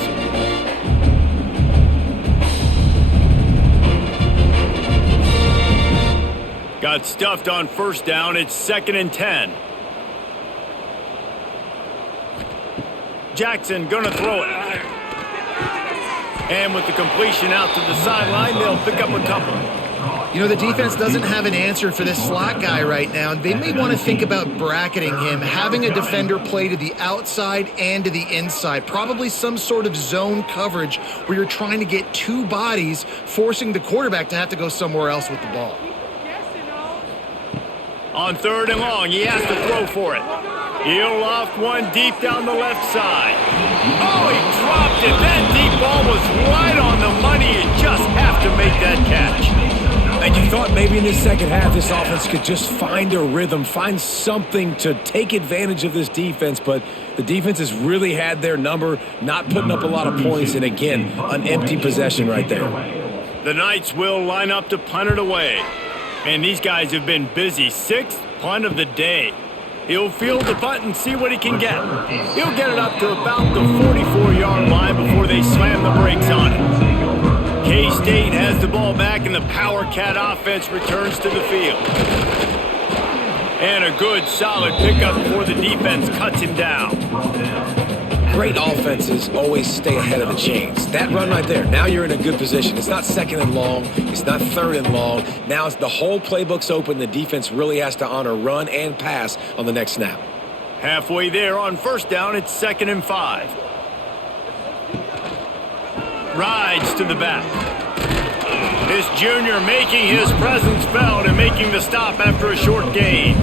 Got stuffed on first down. It's 2nd and 10. Jackson gonna throw it. And with the completion out to the sideline, they'll pick up a couple. You know, the defense doesn't have an answer for this slot guy right now. They may want to think about bracketing him, having a defender play to the outside and to the inside. Probably some sort of zone coverage where you're trying to get two bodies, forcing the quarterback to have to go somewhere else with the ball. On 3rd and long, he has to throw for it. He'll loft one deep down the left side. Oh, he dropped it. That deep ball was right on the money. You just have to make that catch. And you thought maybe in this second half this offense could just find a rhythm, find something to take advantage of this defense, but the defense has really had their number, not putting up a lot of points, and again, an empty possession right there. The Knights will line up to punt it away. And these guys have been busy. 6th punt of the day. He'll field the punt and see what he can get. He'll get it up to about the 44-yard line before they slam the brakes on it. K-State has the ball back, and the Power Cat offense returns to the field. And a good, solid pickup before the defense cuts him down. Great offenses always stay ahead of the chains. That run right there, now you're in a good position. It's not 2nd and long. It's not 3rd and long. Now it's the whole playbook's open. The defense really has to honor run and pass on the next snap. Halfway there on first down, it's 2nd and 5. Rides to the back. This junior making his presence felt and making the stop after a short gain.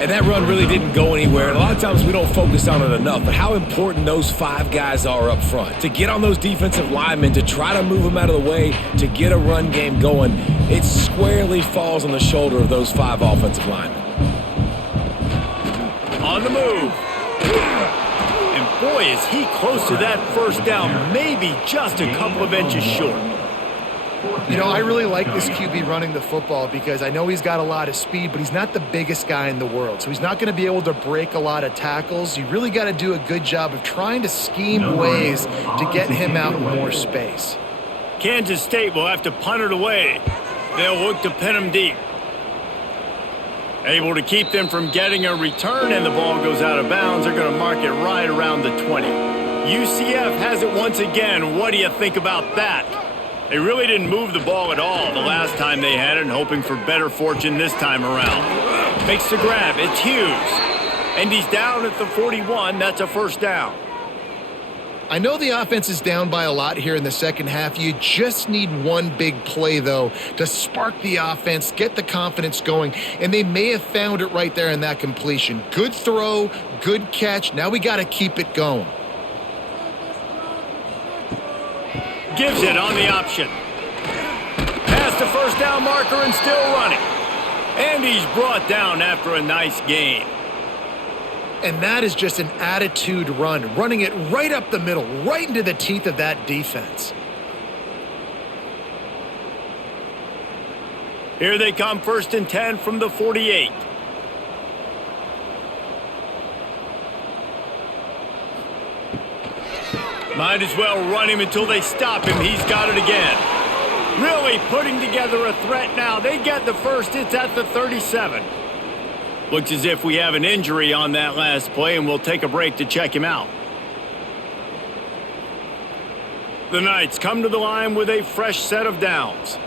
And that run really didn't go anywhere. And a lot of times we don't focus on it enough, but how important those 5 guys are up front. To get on those defensive linemen, to try to move them out of the way, to get a run game going, it squarely falls on the shoulder of those 5 offensive linemen. On the move. And boy, is he close to that first down, maybe just a couple of inches short. You know, I really like this QB running the football because I know he's got a lot of speed, but he's not the biggest guy in the world. So he's not going to be able to break a lot of tackles. You really got to do a good job of trying to scheme ways to get him out in more space. Kansas State will have to punt it away. They'll look to pin him deep. Able to keep them from getting a return, and the ball goes out of bounds. They're going to mark it right around the 20. UCF has it once again. What do you think about that? They really didn't move the ball at all the last time they had it, and hoping for better fortune this time around. Makes the grab. It's Hughes. And he's down at the 41. That's a first down. I know the offense is down by a lot here in the second half. You just need one big play, though, to spark the offense, get the confidence going, and they may have found it right there in that completion. Good throw, good catch. Now we got to keep it going. Gives it on the option. Past the first down marker and still running. And he's brought down after a nice gain. And that is just an attitude run, running it right up the middle, right into the teeth of that defense. Here they come, 1st and 10 from the 48. Might as well run him until they stop him. He's got it again. Really putting together a threat now. They get the first. It's at the 37. Looks as if we have an injury on that last play, and we'll take a break to check him out. The Knights come to the line with a fresh set of downs.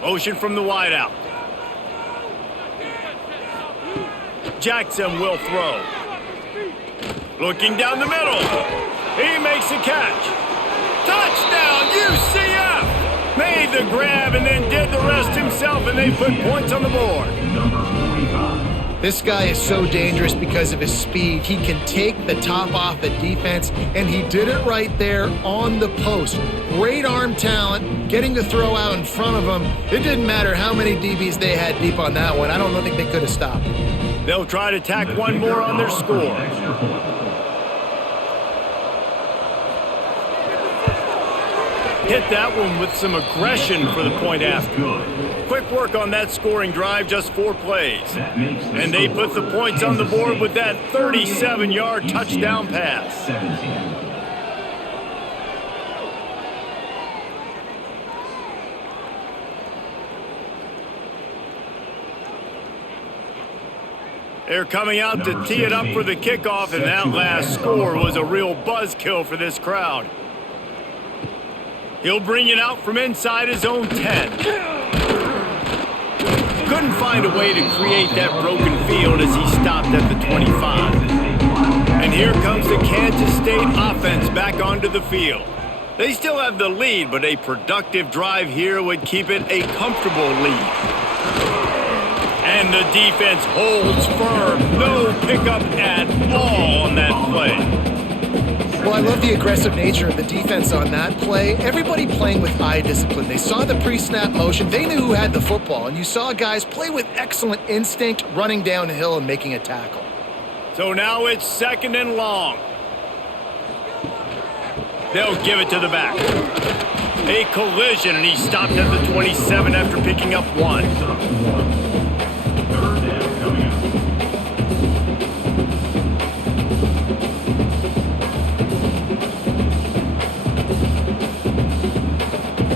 Motion from the wideout. Jackson will throw. Looking down the middle. He makes a catch. Touchdown, UCF! Made the grab and then did the rest himself, and they put points on the board. This guy is so dangerous because of his speed. He can take the top off the defense, and he did it right there on the post. Great arm talent, getting the throw out in front of him. It didn't matter how many DBs they had deep on that one. I don't think they could have stopped him. They'll try to tack one more on their score. Hit that one with some aggression for the point after. Quick work on that scoring drive, just 4 plays. And they put the points on the board with that 37-yard touchdown pass. They're coming out to tee it up for the kickoff, and that last score was a real buzzkill for this crowd. He'll bring it out from inside his own 10. Couldn't find a way to create that broken field as he stopped at the 25. And here comes the Kansas State offense back onto the field. They still have the lead, but a productive drive here would keep it a comfortable lead. And the defense holds firm. No pickup at all on that play. Well, I love the aggressive nature of the defense on that play. Everybody playing with eye discipline. They saw the pre-snap motion. They knew who had the football. And you saw guys play with excellent instinct, running downhill and making a tackle. So now it's 2nd and long. They'll give it to the back. A collision, and he stopped at the 27 after picking up 1.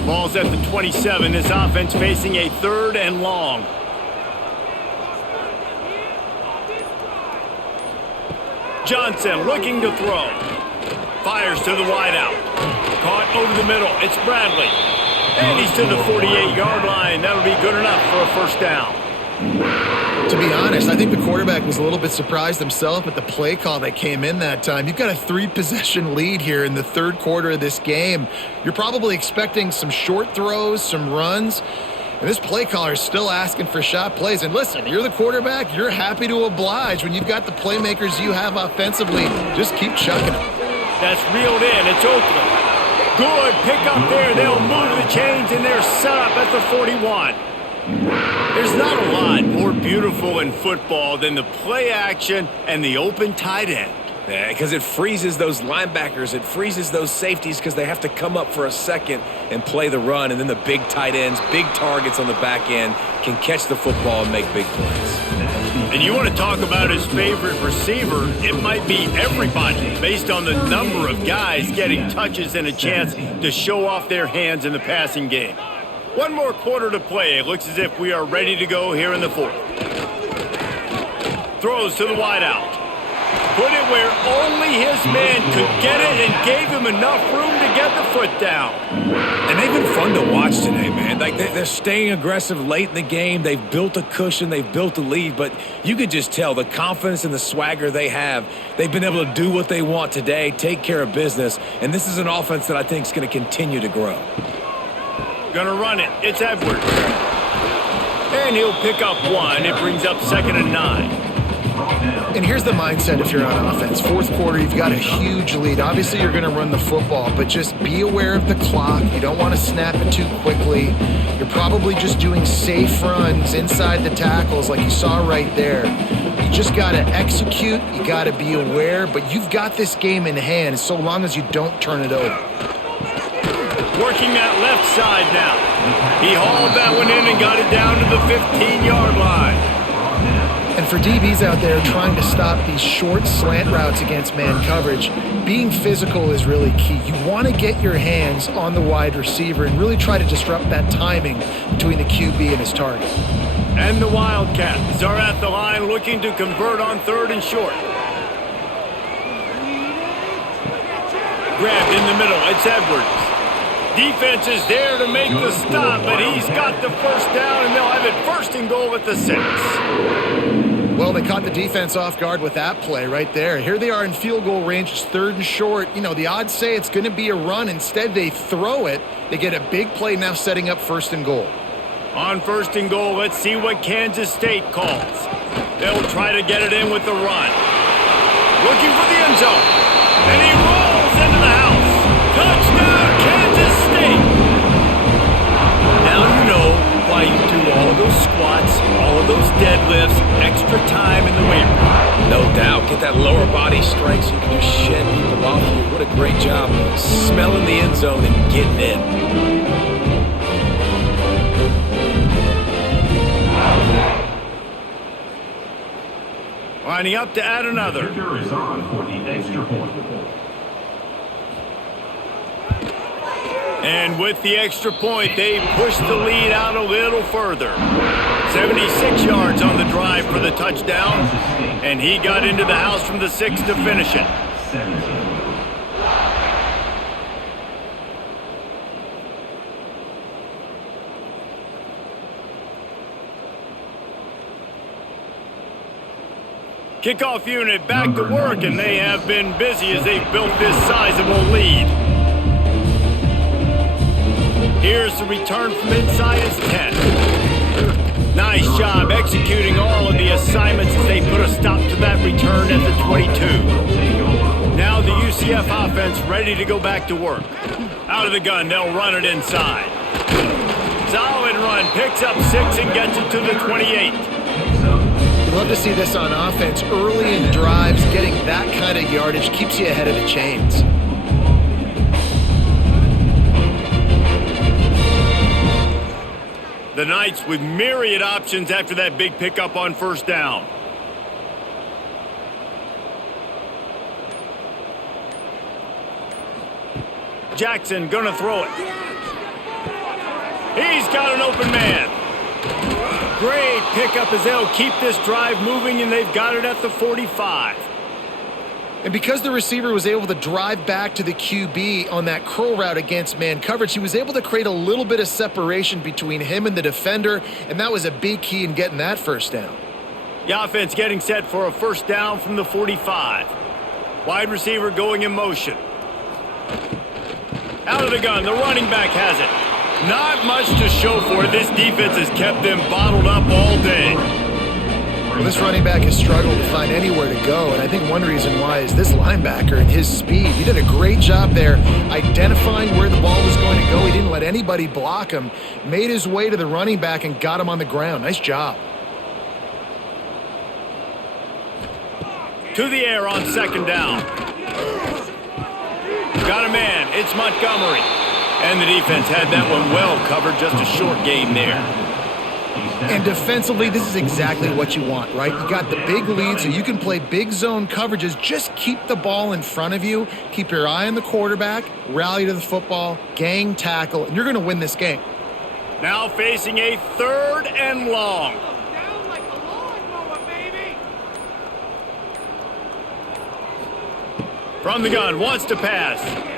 Ball's at the 27. This offense facing a 3rd and long. Johnson looking to throw. Fires to the wideout. Caught over the middle. It's Bradley. And he's to the 48-yard line. That'll be good enough for a 1st down. To be honest, I think the quarterback was a little bit surprised himself at the play call that came in that time. You've got a 3-possession lead here in the 3rd quarter of this game. You're probably expecting some short throws, some runs, and this play caller is still asking for shot plays. And listen, you're the quarterback. You're happy to oblige when you've got the playmakers you have offensively. Just keep chucking them. That's reeled in. It's Oakland. Good pick up there. They'll move the chains, and they're set up at the 41. There's not a lot more beautiful in football than the play action and the open tight end. Yeah, because it freezes those linebackers. It freezes those safeties because they have to come up for a second and play the run. And then the big tight ends, big targets on the back end can catch the football and make big plays. And you want to talk about his favorite receiver, it might be everybody based on the number of guys getting touches and a chance to show off their hands in the passing game. 1 more quarter to play. It looks as if we are ready to go here in the 4th. Throws to the wideout. Put it where only his man could get it and gave him enough room to get the foot down. And they've been fun to watch today, man. Like they're staying aggressive late in the game. They've built a cushion. They've built a lead. But you could just tell the confidence and the swagger they have. They've been able to do what they want today, take care of business. And this is an offense that I think is going to continue to grow. Gonna run it. It's Edwards. And he'll pick up 1. It brings up 2nd and 9. And here's the mindset if you're on offense. 4th quarter, you've got a huge lead. Obviously, you're going to run the football, but just be aware of the clock. You don't want to snap it too quickly. You're probably just doing safe runs inside the tackles like you saw right there. You just got to execute. You got to be aware, but you've got this game in hand so long as you don't turn it over. Working that left side now. He hauled that one in and got it down to the 15-yard line. And for DBs out there trying to stop these short slant routes against man coverage, being physical is really key. You want to get your hands on the wide receiver and really try to disrupt that timing between the QB and his target. And the Wildcats are at the line looking to convert on 3rd and short. Grabbed in the middle. It's Edwards. Defense is there to make the stop, but he's got the 1st down, and they'll have it 1st and goal at the 6. Well, they caught the defense off guard with that play right there. Here they are in field goal range. It's 3rd and short. You know, the odds say it's going to be a run. Instead, they throw it. They get a big play now setting up 1st and goal. On 1st and goal, let's see what Kansas State calls. They'll try to get it in with the run. Looking for the end zone. And he rolls into the house. Touchdown, Kansas State. Now you know why you do all of those squats, all of those deadlifts, extra time in the weight room. No doubt. Get that lower body strength so you can just shed people off you. What a great job smelling the end zone and getting in. Lining up to add another. The kicker is on for the extra point. And with the extra point, they push the lead out a little further. 76 yards on the drive for the touchdown. And he got into the house from the 6 to finish it. 17. Kickoff unit back to work, and they have been busy as they've built this sizable lead. Here's the return from inside his 10. Nice job executing all of the assignments as they put a stop to that return at the 22. Now the UCF offense ready to go back to work. Out of the gun, they'll run it inside. Solid run, picks up 6 and gets it to the 28. Love to see this on offense. Early in drives, getting that kind of yardage keeps you ahead of the chains. The Knights with myriad options after that big pickup on first down. Jackson gonna throw it. He's got an open man. Great pickup as they'll keep this drive moving, and they've got it at the 45. And because the receiver was able to drive back to the QB on that curl route against man coverage, he was able to create a little bit of separation between him and the defender, and that was a big key in getting that first down. The offense getting set for a first down from the 45. Wide receiver going in motion. Out of the gun, the running back has it. Not much to show for it. This defense has kept them bottled up all day. Well, this running back has struggled to find anywhere to go, and I think one reason why is this linebacker and his speed. He did a great job there identifying where the ball was going to go. He didn't let anybody block him, made his way to the running back and got him on the ground. Nice job. To the air on second down. Got a man. It's Montgomery. And the defense had that one well covered, just a short game there. And defensively, this is exactly what you want, right? You got the big lead, so you can play big zone coverages. Just keep the ball in front of you. Keep your eye on the quarterback, rally to the football, gang tackle, and you're going to win this game. Now facing a 3rd and long. Down like a lawnmower, baby. From the gun, wants to pass.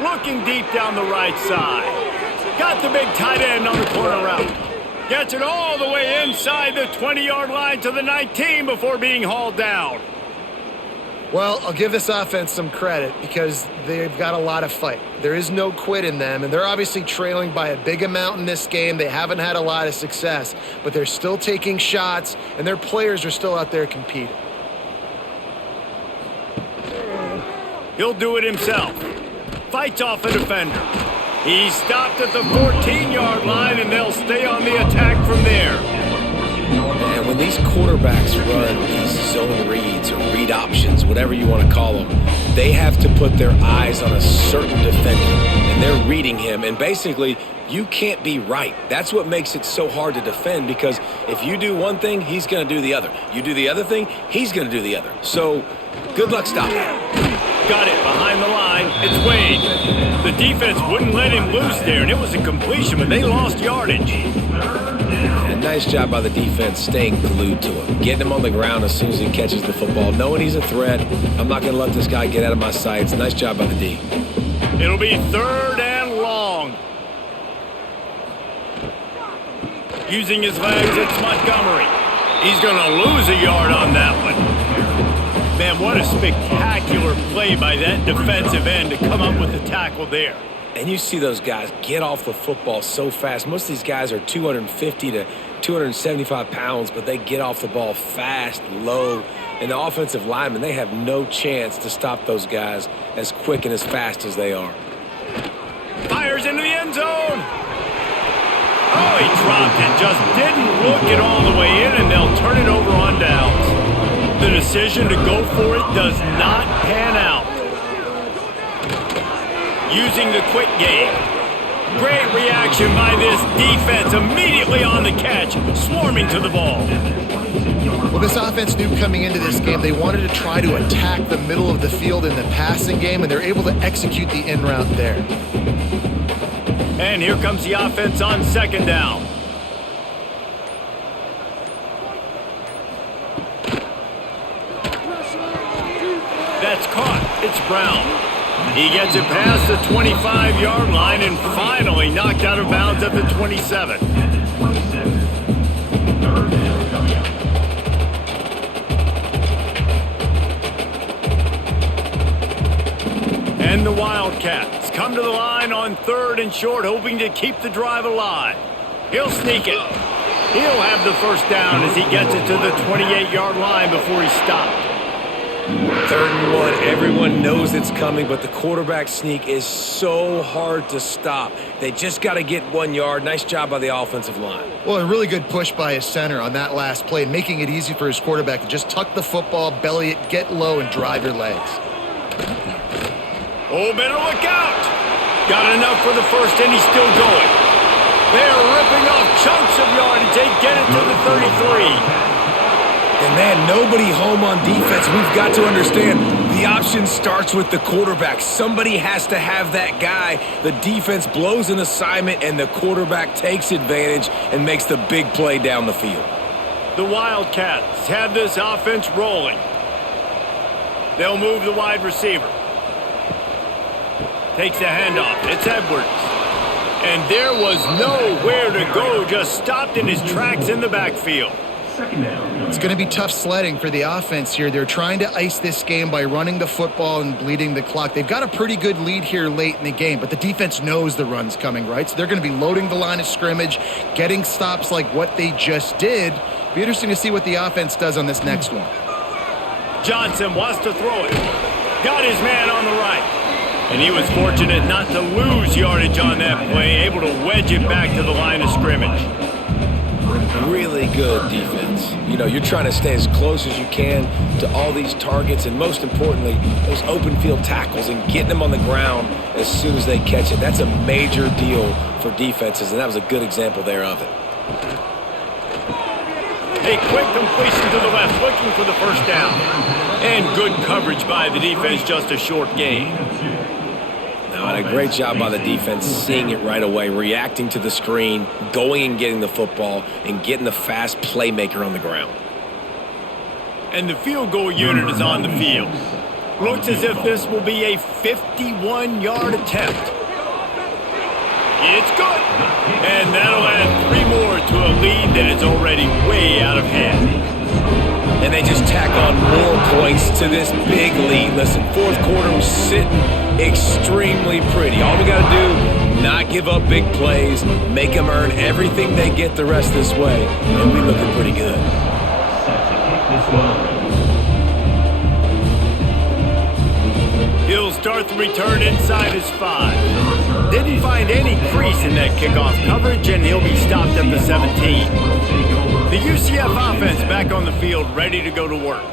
Looking deep down the right side. Got the big tight end on the corner route. Gets it all the way inside the 20-yard line to the 19 before being hauled down. Well, I'll give this offense some credit because they've got a lot of fight. There is no quit in them, and they're obviously trailing by a big amount in this game. They haven't had a lot of success, but they're still taking shots, and their players are still out there competing. He'll do it himself. Fights off a defender. He's stopped at the 14-yard line, and they'll stay on the attack from there. And when these quarterbacks run these zone reads or read options, whatever you want to call them, they have to put their eyes on a certain defender, and they're reading him. And basically, you can't be right. That's what makes it so hard to defend, because if you do one thing, he's going to do the other. You do the other thing, he's going to do the other. So good luck stopping him. Got it behind the line. It's Wade. The defense wouldn't let him loose there, and it was a completion, but they lost yardage. And nice job by the defense staying glued to him, getting him on the ground as soon as he catches the football, knowing he's a threat. I'm not going to let this guy get out of my sights. Nice job by the D. It'll be 3rd and long. Using his legs, it's Montgomery. He's going to lose a yard on that one. Man, what a spectacular play by that defensive end to come up with the tackle there. And you see those guys get off the football so fast. Most of these guys are 250 to 275 pounds, but they get off the ball fast, low. And the offensive linemen, they have no chance to stop those guys as quick and as fast as they are. Fires into the end zone. Oh, he dropped it. Just didn't look it all the way in, and they'll turn it over on downs. The decision to go for it does not pan out. Using the quick game. Great reaction by this defense. Immediately on the catch, swarming to the ball. Well, this offense knew coming into this game they wanted to try to attack the middle of the field in the passing game, and they're able to execute the in route there. And here comes the offense on second down. That's caught. It's Brown. He gets it past the 25-yard line and finally knocked out of bounds at the 27. And the Wildcats come to the line on 3rd and short, hoping to keep the drive alive. He'll sneak it. He'll have the first down as he gets it to the 28-yard line before he's stopped. 3rd and 1, everyone knows it's coming, but the quarterback sneak is so hard to stop. They just got to get 1 yard. Nice job by the offensive line. Well, a really good push by his center on that last play, making it easy for his quarterback to just tuck the football, belly it, get low, and drive your legs. Oh, better look out. Got enough for the first, and he's still going. They're ripping off chunks of yardage. They get it to the 33. And, man, nobody home on defense. We've got to understand the option starts with the quarterback. Somebody has to have that guy. The defense blows an assignment, and the quarterback takes advantage and makes the big play down the field. The Wildcats have this offense rolling. They'll move the wide receiver. Takes the handoff. It's Edwards. And there was nowhere to go. Just stopped in his tracks in the backfield. It's going to be tough sledding for the offense here. They're trying to ice this game by running the football and bleeding the clock. They've got a pretty good lead here late in the game, but the defense knows the run's coming, right? So they're going to be loading the line of scrimmage, getting stops like what they just did. Be interesting to see what the offense does on this next one. Johnson wants to throw it. Got his man on the right. And he was fortunate not to lose yardage on that play, able to wedge it back to the line of scrimmage. Really good defense. You know, you're trying to stay as close as you can to all these targets, and most importantly, those open field tackles and getting them on the ground as soon as they catch it. That's a major deal for defenses, and that was a good example there of it. A quick completion to the left, looking for the first down. And good coverage by the defense, just a short gain. And a great job by the defense seeing it right away, reacting to the screen, going and getting the football, and getting the fast playmaker on the ground. And the field goal unit is on the field. Looks as if this will be a 51-yard attempt. It's good. And that'll add 3 more to a lead that is already way out of hand. And they just tack on more points to this big lead. Listen, 4th quarter was sitting extremely pretty. All we got to do, not give up big plays, make them earn everything they get the rest of this way, and we're looking pretty good. He'll start the return inside his 5. Didn't find any crease in that kickoff coverage, and he'll be stopped at the 17. The UCF offense back on the field, ready to go to work.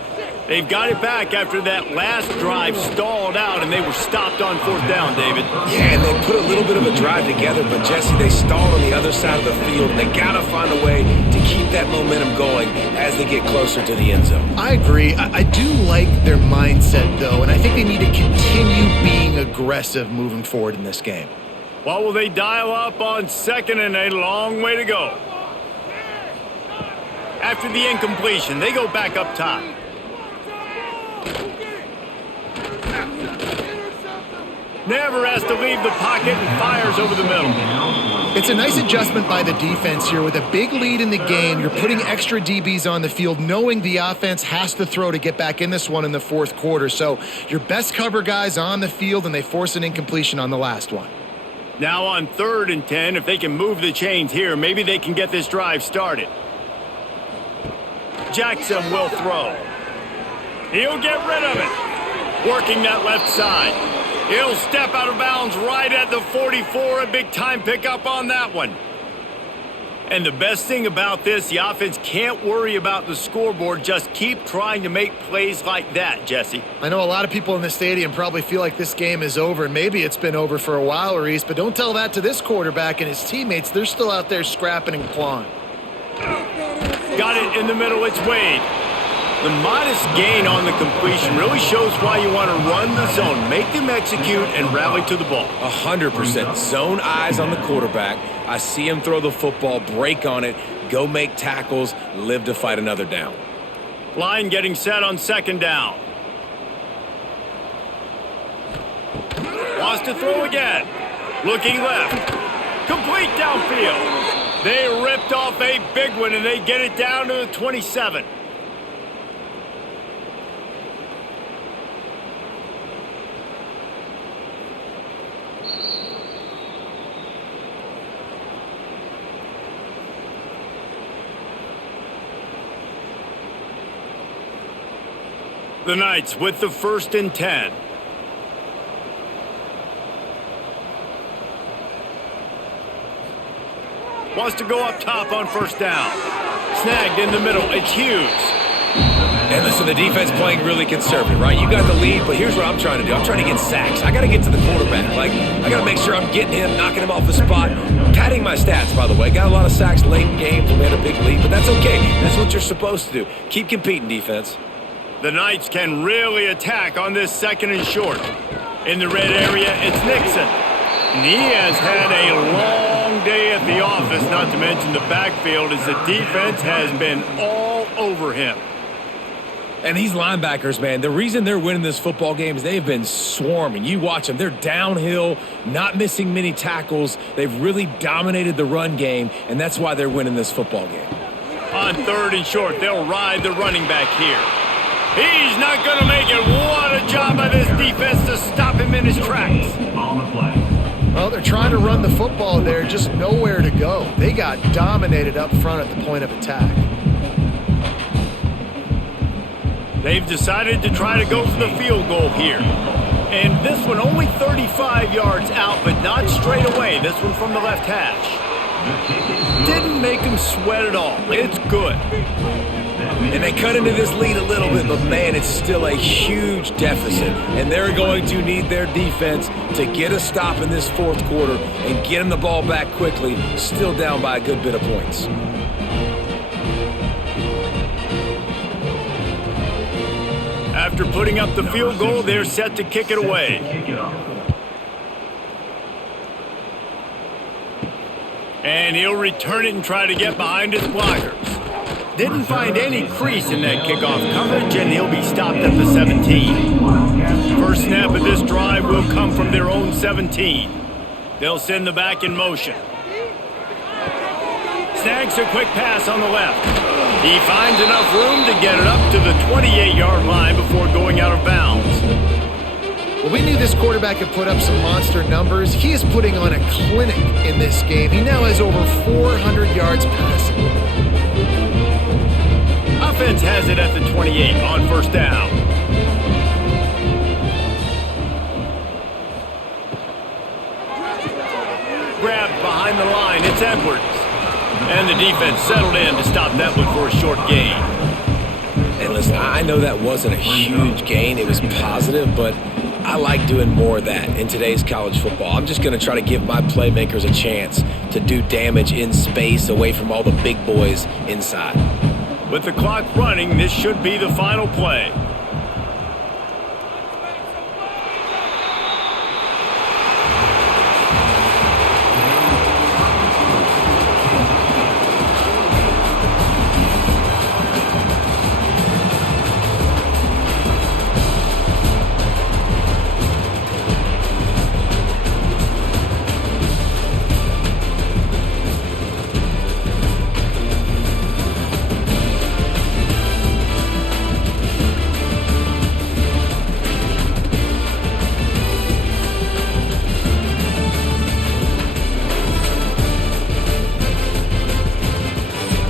They've got it back after that last drive stalled out, and they were stopped on 4th down, David. Yeah, and they put a little bit of a drive together, but, Jesse, they stalled on the other side of the field, and they got to find a way to keep that momentum going as they get closer to the end zone. I agree. I do like their mindset, though, and I think they need to continue being aggressive moving forward in this game. What will they dial up on 2nd and a long way to go? After the incompletion, they go back up top. Never has to leave the pocket and fires over the middle. It's a nice adjustment by the defense here. With a big lead in the game, you're putting extra DBs on the field, knowing the offense has to throw to get back in this one in the 4th quarter. So your best cover guys on the field, and they force an incompletion on the last one. Now on 3rd and 10, if they can move the chains here, maybe they can get this drive started. Jackson will throw. He'll get rid of it. Working that left side. He'll step out of bounds right at the 44. A big time pickup on that one. And the best thing about this, the offense can't worry about the scoreboard. Just keep trying to make plays like that, Jesse. I know a lot of people in the stadium probably feel like this game is over, and maybe it's been over for a while, Reese, but don't tell that to this quarterback and his teammates. They're still out there scrapping and clawing. Got it in the middle. It's Wade. The modest gain on the completion really shows why you want to run the zone. Make them execute and rally to the ball. 100%. Zone eyes on the quarterback. I see him throw the football, break on it, go make tackles, live to fight another down. Line getting set on 2nd down. Wants to throw again. Looking left. Complete downfield. They ripped off a big one, and they get it down to the 27. The Knights with the 1st and 10. Wants to go up top on 1st down. Snagged in the middle. It's Hughes. And listen, the defense playing really conservative, right? You got the lead, but here's what I'm trying to do. I'm trying to get sacks. I got to get to the quarterback. I got to make sure I'm getting him, knocking him off the spot. Padding my stats, by the way. Got a lot of sacks late in games when we had a big lead, but that's okay. That's what you're supposed to do. Keep competing, defense. The Knights can really attack on this 2nd and short. In the red area, it's Nixon. And he has had a long day at the office, not to mention the backfield, as the defense has been all over him. And these linebackers, man, the reason they're winning this football game is they've been swarming. You watch them. They're downhill, not missing many tackles. They've really dominated the run game, and that's why they're winning this football game. On 3rd and short, they'll ride the running back here. He's not going to make it. What a job by this defense to stop him in his tracks. On the play. Well, they're trying to run the football there, just nowhere to go. They got dominated up front at the point of attack. They've decided to try to go for the field goal here. And this one only 35 yards out, but not straight away. This one from the left hash. Didn't make him sweat at all. It's good. And they cut into this lead a little bit, but man, it's still a huge deficit. And they're going to need their defense to get a stop in this 4th quarter and get them the ball back quickly, still down by a good bit of points. After putting up the field goal, they're set to kick it away. Kick it off. And he'll return it and try to get behind his blockers. Didn't find any crease in that kickoff coverage, and he'll be stopped at the 17. First snap of this drive will come from their own 17. They'll send the back in motion. Snags a quick pass on the left. He finds enough room to get it up to the 28-yard line before going out of bounds. Well, we knew this quarterback could put up some monster numbers. He is putting on a clinic in this game. He now has over 400 yards passing. Offense has it at the 28 on 1st down. Grabbed behind the line, it's Edwards. And the defense settled in to stop that one for a short gain. And listen, I know that wasn't a huge gain. It was positive, but I like doing more of that in today's college football. I'm just going to try to give my playmakers a chance to do damage in space away from all the big boys inside. With the clock running, this should be the final play.